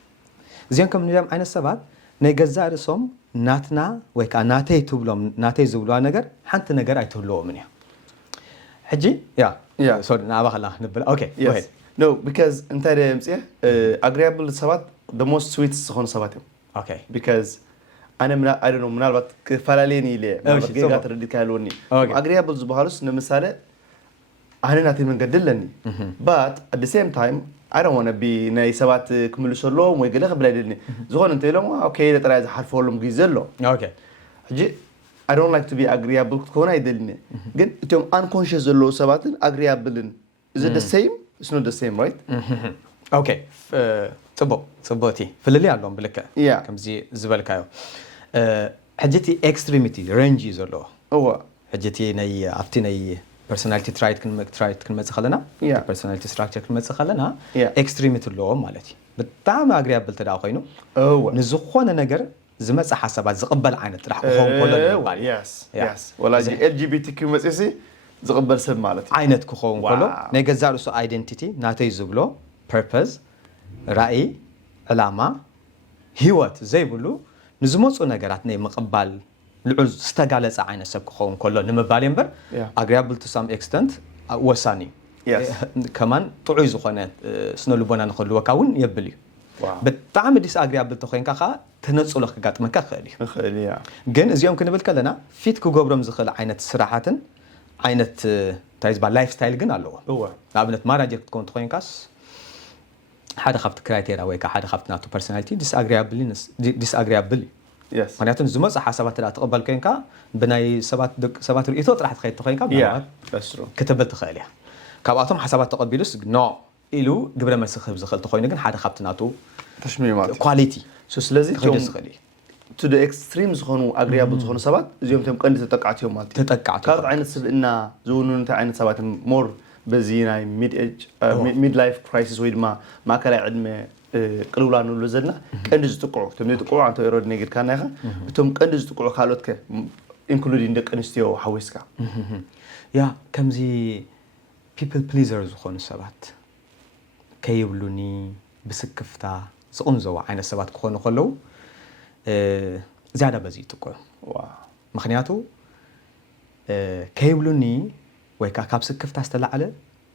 زين كم نيام عين السبات ናይ ገዛ ርእሶም ናትና ወይ ከዓ ናተይ ትብሎም ናተይ ዝብልዋ ነገር ሓንቲ ነገር ኣይትህልዎም እያ ሕጂ ሶሪ ናባኸላ ንብል ኦኬ go ahead no because እንታይ ደምጽ agreeable ሰባት the most sweet ዝኾኑ ሰባት እዮም okay because ኣነ I don't know ምናልባት ከፈላለየኒ ኢለ ገጋ ትረዲት ካለውኒ agreeable ዝበሃሉስ ለምሳሌ ኣነ ናተይ መንገድ ኣለኒ but at the same time I don't want to be ናይ ሰባት ክምልሰሎም ወይ ገለ ክብል አይደልኒ ዝኾነ እንተ ኢሎም ኦኬ ለጥራይ ዝሓልፈሎም ግዜ ኣሎ ኦኬ ሕጂ I don't like to be agreeable ከሆነ አይደልኒ ግን እቶም unconscious ዘሎ ሰባትን agreeableን is it the same it's not the same right okay ጽቦቲ ፍልሊ ኣለዎም ብልከ ከምዚ ዝበልካዮ ሕጂቲ extremity range ዘሎ ሕጂቲ ናይ ኣብቲ ናይ personality trait ክንመጽ ኸለና personality structure ክንመጽ ኸለና extremity ኣለዎም ማለት እዩ በጣም agreeable ተዳ ኮይኑ ንዝኾነ ነገር ዝመጽ ሓሳባት ዝቕበል ዓይነት ጥራሕ ክኸውን ከሎ ይባል yes ወላጂ LGBTQ መጽሲ ዝቕበል ሰብ ማለት እዩ ዓይነት ክኸውን ከሎ ናይ ገዛ ርእሱ identity ናተይ ዝብሎ purpose ራእይ ዕላማ ህይወት ዘይብሉ ንዝመጹ ነገራት ናይ ምቕባል ልዑል ዝተጋለጸ ዓይነት ሰብ ክኸውን ከሎ ንምባል እምበር agreeable to some extent ወሳኒ ከማን ጥዑይ ዝኾነ ስነ ልቦና ንኽህልወካ እውን የብል እዩ ብጣዕሚ disagreeable ተኮይንካ ኸ ተነጽሎ ክጋጥመካ ክእል እዩ ግን እዚኦም ክንብል ከለና ፊት ክገብሮም ዝኽእል ዓይነት ስራሓትን ዓይነት ታይዝባ ላይፍ ስታይል ግን ኣለዎ ንኣብነት ማናጀር ክትኮን ተኮይንካስ ሓደ ካብቲ ክራይቴሪያ ወይ ከዓ ሓደ ካብቲ ናቱ ፐርሶናሊቲ disagreeable yes ምክንያቱም ዝመጽ ሓሳባት ተቐበል ኮይንካ ብናይ ሰባት ርእይቶ ጥራሕ ትኸይድ ተኮይንካ ክትብል ትኽእል እያ ካብኣቶም ሓሳባት ተቐቢሉስ ኖ ኢሉ ግብረ መልሲ ክህብ ዝኽእል ተኮይኑ ግን ሓደ ካብቲ ናቱ ተሽሚሙ ማለት ኳሊቲ ስለዚ ትኽእል to the extreme ዝኾኑ agreeable ዝኾኑ ሰባት እዚኦም ቶም ቀንዲ ተጠቃዕትዮም ማለት እዩ ካልኦት ዓይነት ስብእና ዝውኑ እንታይ ዓይነት ሰባት ሞር በዚ ናይ mid life crisis ወይ ድማ ማእከላይ ዕድመ ቅልውላ ንብሎ ዘለና ቀንዲ ዝጥቅዑ እቶም ዝጥቅዑ አንተ ይሮድ ነገር ካና ይኸ እቶም ቀንዲ ዝጥቅዑ ካልኦት ከ including ደቂ ኣንስትዮ ሓዊስካ ያ ከምዚ people pleaser ዝኾኑ ሰባት ከይብሉኒ ብስክፍታ ዝቕንዘው ዓይነት ሰባት ክኾኑ ከለዉ ዝያዳ በዚ ይጥቅዑ ምክንያቱ ከይብሉኒ ወይ ካብ ስክፍታ ዝተላዕለ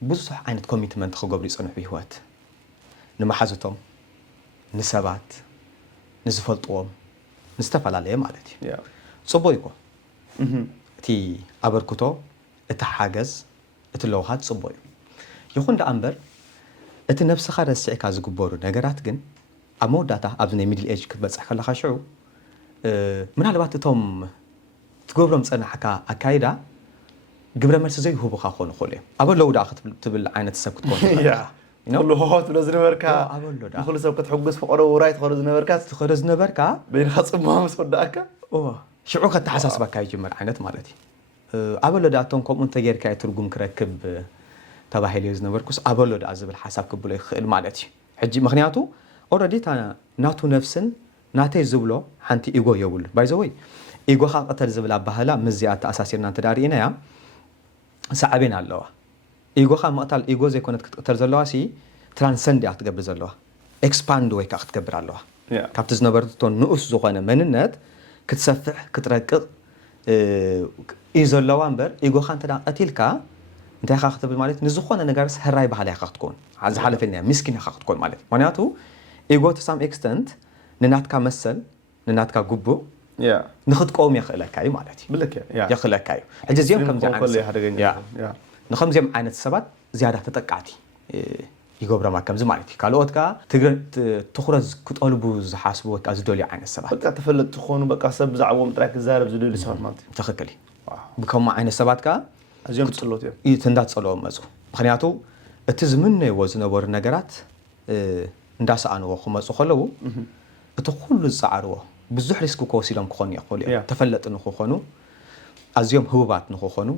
ብዙሕ ዓይነት ኮሚትመንት ክገብሩ ይጸንሑ ህይወት ንማሓዝቶም ንሰባት ንዝፈልጥዎም ንዝተፈላለየ ማለት እዩ ጽቡቕ ይኮ እቲ ኣበርክቶ እቲ ሓገዝ እቲ ለውሃት ጽቡቕ እዩ ይኹን ዳ እምበር እቲ ነፍስኻ ረስዒካ ዝግበሩ ነገራት ግን ኣብ መወዳእታ ኣብ ናይ ሚድል ኤጅ ክትበጽሕ ከለኻ ሽዑ ምናልባት እቶም ትገብሮም ጸናሕካ ኣካይዳ ግብረ መልሲ ዘይህቡኻ ክኾኑ ይኽእሉ እዮም ኣበለው ዳ ክትብል ዓይነት ሰብ ክትኮን ኩሉ ሆት ብሎ ዝነበርካ ኩሉ ሰብ ክትሕጉስ ፍቕሮ ውራይ ትኸዶ ዝነበርካ በይንኻ ጽማቕ ምስ ወዳእካ ሽዑ ከተሓሳስበካ ይጅምር ዓይነት ማለት እዩ ኣበሎ ዳ እቶም ከምኡ እንተጌርካ ትርጉም ክረክብ ተባሂሉ ዝነበርኩስ ኣበሎ ዳ ዝብል ሓሳብ ክብሎ ይኽእል ማለት እዩ ሕጂ ምክንያቱ ኦልሬዲ ናቱ ነፍስን ናተይ ዝብሎ ሓንቲ ኢጎ የብሉ ባይ ዘ ወይ ኢጎኻ ቅተል ዝብላ ባህላ ምዝያ ተኣሳሲርና እንተዳሪእና ያ ሰዓቤን ኣለዋ ኢጎኻ ምቕታል ኢጎ ዘይኮነት ክትቅተል ዘለዋ ሲ ትራንሰንድ ያ ክትገብር ዘለዋ ኤክስፓንድ ወይ ከዓ ክትገብር ኣለዋ ካብቲ ዝነበረቶ ንኡስ ዝኾነ መንነት ክትሰፍሕ ክትረቅቕ እዩ ዘለዋ እምበር ኢጎኻ እንተዳ ቀቲልካ እንታይ ኻ ክትብል ማለት ንዝኾነ ነገርስ ህራይ ባህላ ኢኻ ክትኮን ዝሓለፈልኛ ምስኪን ኢኻ ክትኮን ማለት ምክንያቱ ኢጎ to some extent ንናትካ መሰል ንናትካ ጉቡእ ንኽትቆም የኽእለካ እዩ ማለት እዩ ብልክ የኽእለካ እዩ ሕጂ እዚኦም ንከምዚኦም ዓይነት ሰባት ዝያዳ ተጠቃዕቲ ይገብሮማ ከምዚ ማለት እዩ ካልኦት ከዓ ትኩረት ክጠልቡ ዝሓስቡ ወይ ከዓ ዝደልዩ ዓይነት ሰባት በቃ ተፈለጥቲ ክኾኑ በቃ ሰብ ብዛዕቦም ጥራይ ክዛረብ ዝደልዩ ሰባት ማለት እዩ ትኽክል እዩ ብከምኡ ዓይነት ሰባት ከዓ እዚኦም ፅሎት እዮም እንዳፀለዎም መፁ ምክንያቱ እቲ ዝምነይዎ ዝነበሩ ነገራት እንዳሰኣንዎ ክመፁ ከለዉ እቲ ኩሉ ዝፃዓርዎ ብዙሕ ሪስክ ከወሲዶም ክኾኑ ይኽእሉ እዮም ተፈለጢ ንክኾኑ ኣዝዮም ህቡባት ንክኾኑ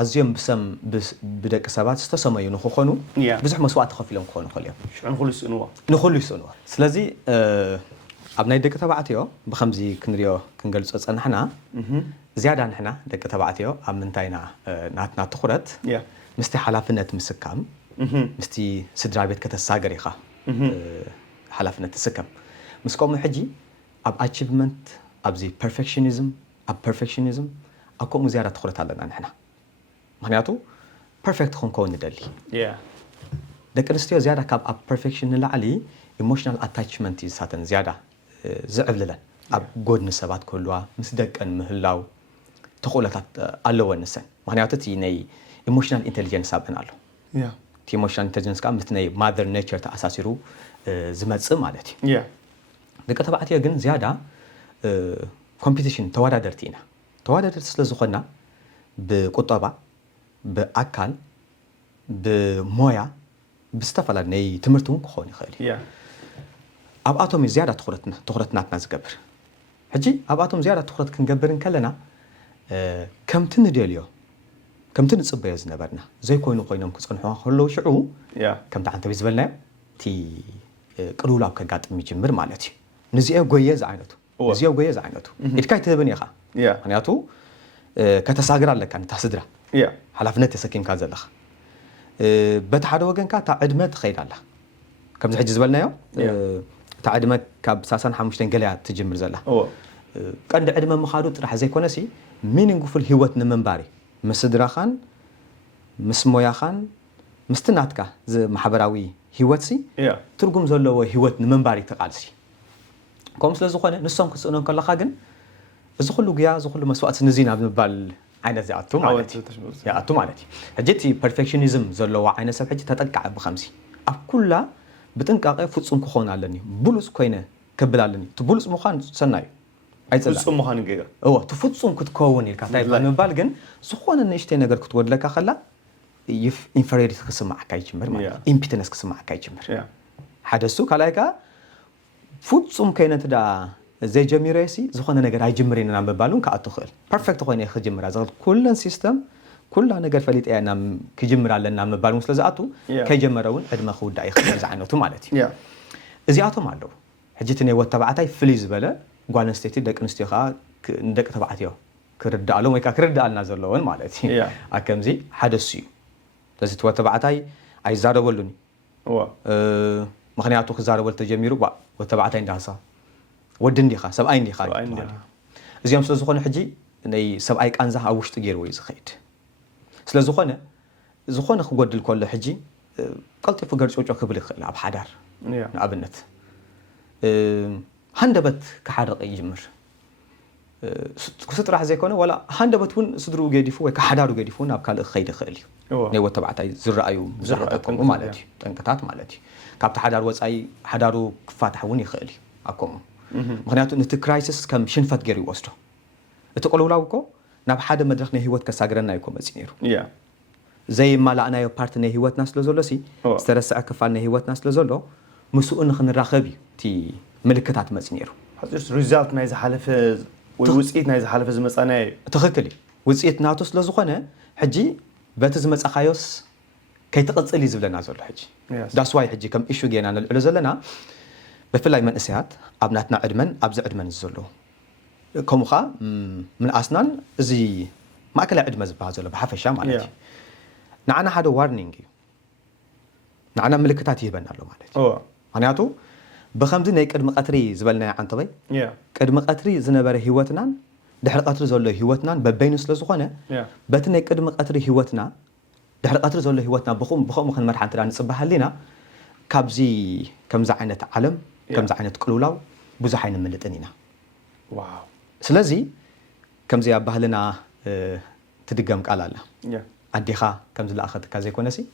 ኣዝዮም ብደቂ ሰባት ዝተሰመዩ ንክኾኑ ብዙሕ መስዋዕቲ ከፊሎም ክኾኑ ይኽእሉ እዮም ሽዑ ንኹሉ ይስእንዎ ንኹሉ ይስእንዎ ስለዚ أبناء دك تبعتيو بخمسي كنريو كنقول صوت أنا حنا زيادة حنا دك تبعتيو أمنتينا ناتنا تخرت مستي حلافنة مسكام مستي سدرابيت كتساجري خا حلافنة تسكم مسكوم حجي أب achievement أب زي perfectionism أكو زيادة تخرت على حنا معناته perfect خون ندلي دك نستيو زيادة كاب أب perfection لعلي emotional attachment يساتن زيادة زعب لنا أب جود نسبات كلها مسدك أن مهلاو تقولت الله ونسن معناته تيني emotional intelligence أبن الله تي emotional intelligence كام مثني mother nature تأساسيرو زمت مالتي دك تبعتي جن زيادة competition توادر سلزخنا بقطبة بأكل بمويا بستفلا ني تمرتون كخوني خالي أب أتوم زيادة تخرتنا نزجبر حجي أب أتوم زيادة تخرت كنجبرن كلنا كم تنديليو كم تنصبيز نبرنا زي كوينو كصنحوا خلو شعو كم تعانت بيزبلنا تي قلولاو كقاط ميجمر مالتي نزيئه غويز عينتو إتكاي تبني خا معناته كتساغر لك أن تحسدرا حلفنا تسكين كازلخ بتحدو وجن كا تعدمت خير الله كم زحج زبلنا يو تعدمت كاب ساسن حمشتين قليات تجمر زلا قد عدم مخادو راح زي كونسي مين نقول الهوت نمنباري مسدرا خان مسمويا خان مستناتكا زي محبراوي هوتسي ترجم زلوا هوت نمنباري تقالسي كم سلزو خانة نسام كسرنا كلا خاجن زخلو جيا زخلو مسوات نزينا بنبال عين زي أتوم مالتي يا أتوم مالتي هجتي perfectionism زلوا عين سب حجي تتقع بخمسي أب كلها بتنقع فوتسون كخون علني بولس كوينة كبل علني تبولس مخان سناي فوتسون مخان جيجا تفوتسون كتكوني الكتايب بنبال جن زخون النشتين أجر كتود لك خلا inferiority كسمع كايجمر impotence كسمع كايجمر حدثو كلايكا فوتسون كينة دا زي جميريسي زخون نجار هاي جمرين نعم ببالون كأتخل perfect خوين يخ جمرة زغل كل سيستم كل نجار فليت نعم كجمرة لنا نعم ببالون سلزاتو كجمرون عدم خود داي خل زعنو تومالتي زياتو مالو حجتني وتبعتي فليز بلا قال نستيتي دك نستيخا ندك تبعتيو كرد علوم ويكا كرد على نازلون مالتي أكم زي حدثي لازم توتبعتي أي زارو ولوني مخنياتو خزارو ولتجميرو با وتبعتي نداسا ودن ديخا سبعين ديخا زيام سلزخون حجي ني سبعي كأنزه أوش تجير ويز خيد سلزخونه زخونه خود الكل حجي قلت فقر شو كبل خلا بحدار أبنت هندبت كحدر يجمر كسر راح زي كونه ولا هندبت ون صدرو جديفو وكحدارو جديفو نابكال خيد خالي ني وتبعتي زرعيو زرعتكم مالتي تنكتات مالتي كابت حدار وصاي حدارو كفاتحون يخالي أكم مخنياتو نت كرايسيس كم شنفت غير يوسدو اتقولولاوكو ناب حدا مدرخنا هيوت كساغرنا يكون مصيرو زي ما لقنا يو بارتنر هيوت ناس لزولسي استرسع كفالنا هيوت ناس لزولو مسؤول نخنراخبي تي ملكتات مصيرو حجس ريزالت نايز حلف ووصيت نايز حلف زمصانا تخكلي وصيت ناتوس لزخونه حجي بتز مصخايوس كيتقصلي زبلنا زولو حجي داس واي حجي كم ايشو جينا نلعلو زلنا بفلاي من اسيات ابناتنا عدمن ابز عدمن زلو كمخا من اسنان زي ما اكل عدمه زبها زلو بحفشه مالتي نعنا هذا وارنينج نعنا ملكتات يبنا له مالتي معناته بخمز ني قدم قطري زبلنا عن طبي قدم قطري زنبره هيوتنا دحر قطري زلو هيوتنا ببين سلازخونه بتني قدم قطري هيوتنا دحر قطري زلو هيوتنا بخم خن مرحان ترا نصبح لينا كابزي كمز عينت عالم كمز عينت قلولاو بزح عين ملطنينا واو سلازي كمز يا بهلنا تدقم قال الله أديخا كمز لاخذ كازي كونسي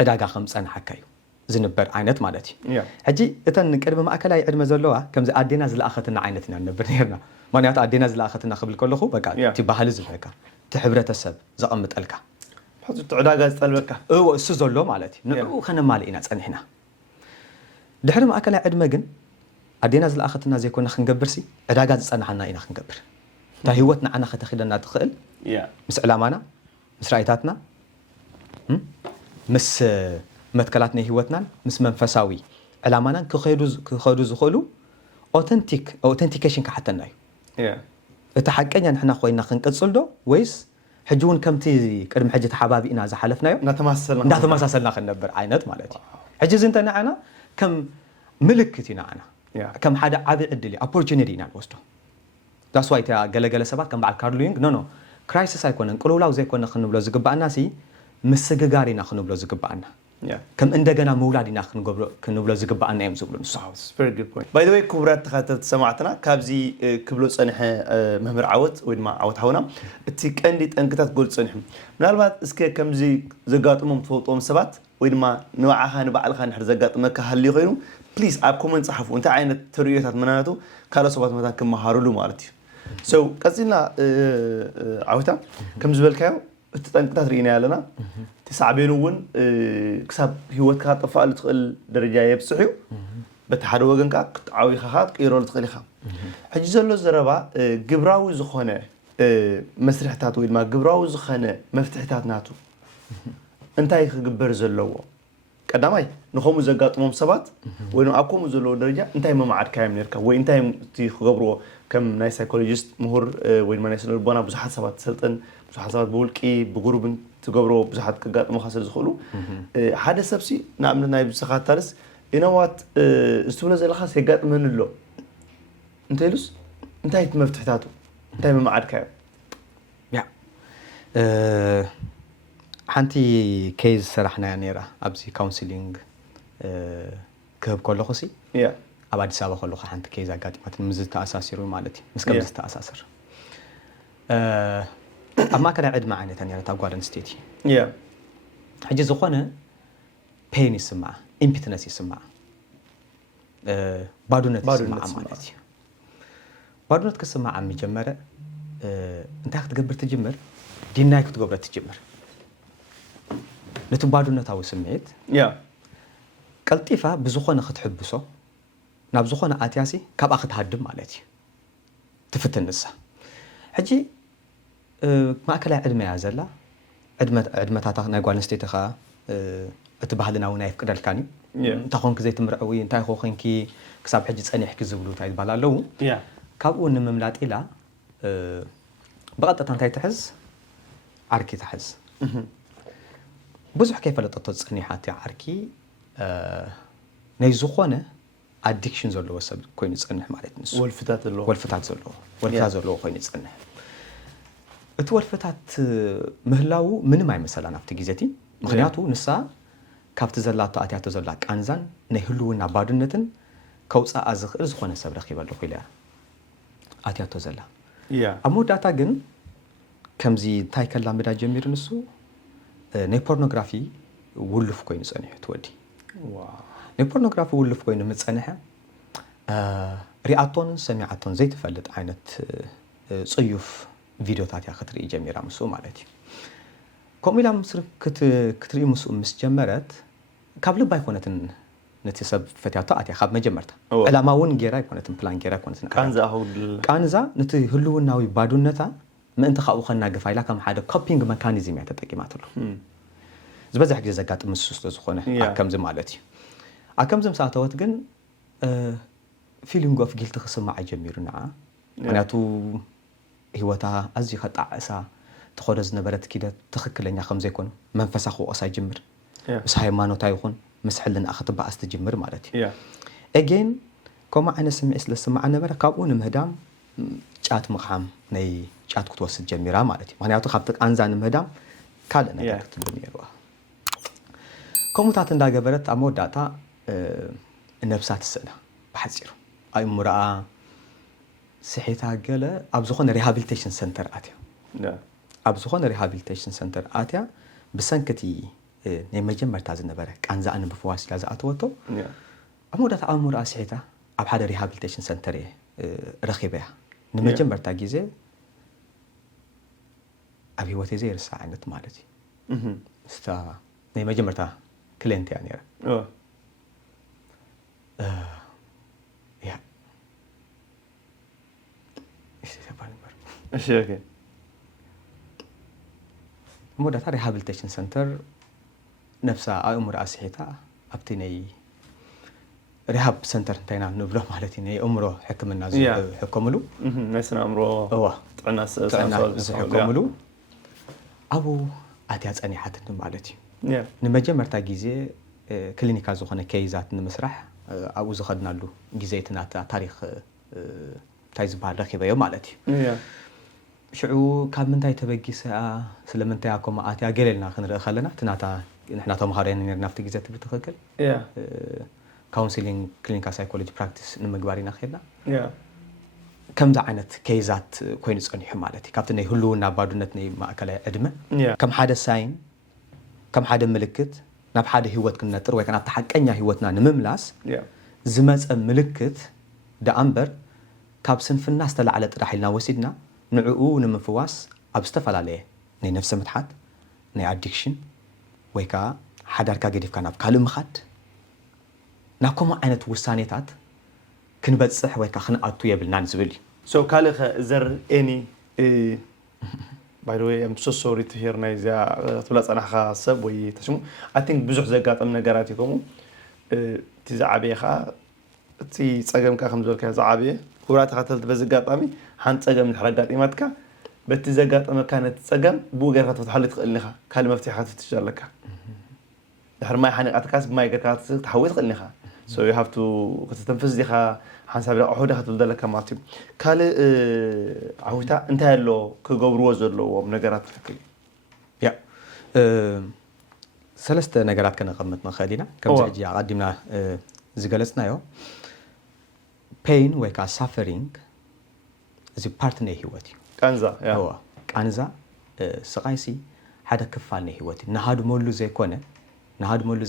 عداغا خمسن حكايو زنبر عينت مالتي حجي اتن قدم ما اكلاي عدمه زلوا كمز ادينا زلاخذنا عينتنا نبر نيرنا مانيات ادينا زلاخذنا خبل كلخو بقى تي بهل زبكا تحبرتسب زقمط الكا حجت عداغا صلبكا اسو زلو مالتي نقو خنا مالينا صنحنا دحر ما اكلاي عدمه جن ادينا زلاخذنا زي كنا خنغبرسي عداغا صنحنا اينا خنغبر تا هيوتنا عنا ختخيدنا تخيل مس علامانا مس رايتاتنا مس متكلاتنا هيوتنا مس منفساوي علامانا كخيدو زخلو authentication كحتى yeah اتحققنا نحن خوينا خنقصل دو ويس حجون كمتي قدم حجه حبابي إنا زحلفنايو نتماسسلنا خنبر عينت مالتي حجز انت انا كم ملكتنا انا كم حدا عبي عدلي opportunity نا وستو that's why تا غلغله سبات كم بعد كارلوينغ نو كرايسيس ايكون انقلولاو زي كون خنبلو زغبانا سي مسغغارينا خنبلو زغبانا كم እንደገና መውላዲና ክንብሎ ዝግባአና እዮም ዝብሉ ንሱ very good point by the way ክቡራት ተኸታተልቲ ሰማዕትና ካብዚ ክብሎ ጸንሐ መምህር ዓወት ወይ ድማ ዓወት ሃውና እቲ ቀንዲ ጠንቅታት ጎል ጸንሐ ምናልባት እስከ ከምዚ ዘጋጥሞም ትፈልጦም ሰባት ወይ ድማ ንባዕኻ ንባዕልኻ ንሕር ዘጋጥመካ ሃልዩ ኮይኑ ፕሊዝ ኣብ ኮመንት ጻሕፉ እንታይ ዓይነት ትርኢታት መናቱ ካለ ሰባት መታ ክመሃሩሉ ማለት እዩ so ቀጽልና ዓወታ ከም ዝበልካዮ እቲ ጠንቅታት ርኢና ያለና تسعبينون كسب هوت كات طفال تقل درجة يبصحيو بتحدو وجن كات عاوي خات كيرول تقلي خا حجز له زربا جبراو زخنة مسرحتات ويد ما جبراو زخنة مفتحتات ناتو أنت هيك جبر زلوا قدامي نخوم زقات مم سبات وينو أكو مزلوا درجة أنت هي ما معك كام نركب وين أنت هي تخبروا كم ناي سايكولوجيست مهور وين ما ناس البنا بزحات سبات سلطن بزحات سبات بقول كي بجروب تقبروا بزحات كجات مخاسر زخلو هذا سبسي نعمل نايب سخات ترس إنوات استولى زي الخاص هيجات من اللو أنت يلوس أنت هي مفتحتاته أنت هي ما معك كام يا حنتي كيز سرحنا يعني را أبزي كونسيلينج كهب كله خسي يا أبعد سبب كله حنت كيز أقعد مثلا مزت أساسي رو مالتي مسكب مزت أساسر أما كان عد معنا تاني على تاجوارن ستيتي يا حجز زخانة بين يسمع إمبيتنس يسمع بادونة يسمع مالتي بادونة كسمع عم يجمرة أنت أخذ تقبل تجمر ديناك تقبل تجمر نتو بادونة تاو سميت يا كالتيفا بزخانة خد حبسه ناب زخانة أتياسي كاب أخذ هادم مالتي تفتن نسا حجي ما أكل عدمة يا زلا عدمة تاتا نقول نستيتها اتبهلنا ونايف كذا الكاني تاخون كزي تمرقوي انتي خوخين كي كساب حجي تصني يحكي زبلو تاع بالالو كابو نمملات الى بقطه انتي تحز عركي تحز بزح كيف لطط تصنيحات عركي ناي زخونه ادكشن زلو وسب كوين يصنح مالت نس والفتات زلو كوين يصنح اتولفتات مهلاو من ما يمثل انا في جيزتي مخنياتو نسا كابت زلاتو اتياتو زلاك انزان نهلونا بادنتن كوصا ازخر زخونه سب رخيبه له خيلا اتياتو زلا امو داتا جن كمزي تاي كلا مدا جمير نسو ني بورنوغرافي ولف كوين صنيح تودي ني بورنوغرافي ولف كوين مصنيحه رياتون سمعاتون زي تفلت عينت صيوف فيديو تاعتي خطري جميرة مسو مالتي كوميلا مصر كتري مسو مسجمرت قبل بايكونتن نتسب فتياتا اتي خاب مجمرتا علما ون غيرا يكونتن بلان غيرا يكونتن كانزا نتي هلوناوي بادونتا ما انت خاو خنا غفايلا كم حدا كوبينج ميكانيزم يتطقماتلو زبزح غير زقات مسوس زخونه اكم زي مالتي اكم زم ساعتوت ግን فيلينغ اوف جيلت خصما جميرنا مناتو هوتا أزي خط عسى تخرج نبرت كده تخكلني خمسة يكون منفسخ خو أصاي جمر بس هاي ما نتايخون مسحلنا أخذ بقى استجمر مالتي again كما أنا سمع لسمع أنا برا كابون مهدام جات مقام ني جات كتوس الجميرة مالتي ما نياتو خبطك أنزان مهدام كذا أنا كنت الدنيا روح كم تعتن دا جبرت أمور داتا النفسات السنة بحذيره أي مرأة سحيتها قال أبزخون ريهابيليتيشن سنتر آتيا أبزخون ريهابيليتيشن سنتر آتيا بسنكتي نمجم مرتاز النبرة كان زان بفواس لازم أتوتو أمورة أمور سحيتها أبحد ريهابيليتيشن سنتر رخيبها نمجم مرتاجيزة أبي وتزير الساعة نتمالتي ستا نمجم مرتا كلينت يعني أشياء مودة ريهابيليتيشن سنتر نفسها أمور أسحيتها أبتني رهاب سنتر انتينا نبلو مالتي ني عمره حكمنا حكملو نسنا عمره طعنا حكملو ابو اتي اصني حتى مالتي نمجمرتا غيزي كلينيكال زخونه كيزات نمسرح ابو زخدنالو غيزيتنا تاريخ تايز بعد ركبه مالتي شعو كاب منتاي تبغيسا سلمنتاي اكو اتي اغللنا خنرا خلنا تناتا نحنا تمهارين نرنافت غيزه تبتخكل كونسيلينج كلينيكال سايكولوجي براكتس نمغبارينا خينا كم ذا عينت كيزات كوين صنيح مالتي كابتن هلونا بادونتني ماكله ادمه كم حدا ساين كم حدا ملكت ناب حدا هيوت كنطر ወይ كنا تحققኛ ህይወትና ንምምላስ ዝመጽ ምልክት ደአምበር ካብ ስንፍና ዝተላዕለ ጥራሕልና ወሲድና ንዕኡ ንምፍዋስ ኣብ ዝተፈላለየ ናይ ነፍሰ ምትሓት ናይ አዲክሽን ወይ ካ ሓዳርካ ገዲፍካ ናብ ካልእ ምኻድ ናኮማ አይነት ውሳኔታት ክንበጽሕ ወይ ካ ክንአቱ የብልና ንዝብል so ካልእ ዘር ኤኒ by the way I'm so sorry to hear ናይዛ ትላጻናኻ ሰብ ወይ ተሽሙ I think ብዙሕ ዘጋጠም ነገራት ይኮሙ ትዛዓበኻ እቲ ጸገምካ ከም ዘልካ ዛዓበየ ኩብራት ተኸተልት በዝጋጣሚ ሓን ጸገም ንሕረጋጢማትካ በቲ ዘጋጠመካ ነት ጸገም ብገርካ ተትሐል ትኽእልኒኻ ካል መፍትሒ ትትሻለካ ድሕር ማይ ሓነቃትካስ ማይ ገርካ ተሐውት ትኽእልኒኻ so you have to ከተንፈስ ዲኻ ሓንሳብ ዳቆ ዳህ ትልደለካ ማለት ካል አሁታ እንታይ ያሎ ከገብርዎ ዘለዎም ነገራት ትክክል ያ ሰለስተ ነገራት ከነቀምጥ መኸዲና ከም ዘጂ አቀድምና ዝገለጽናዮ pain ወይ ካ suffering እዚ ፓርት ናይ ህይወት ቃንዛ ያ ቃንዛ ስቃይሲ ሓደ ክፋል ናይ ህይወት ናሃድሞሉ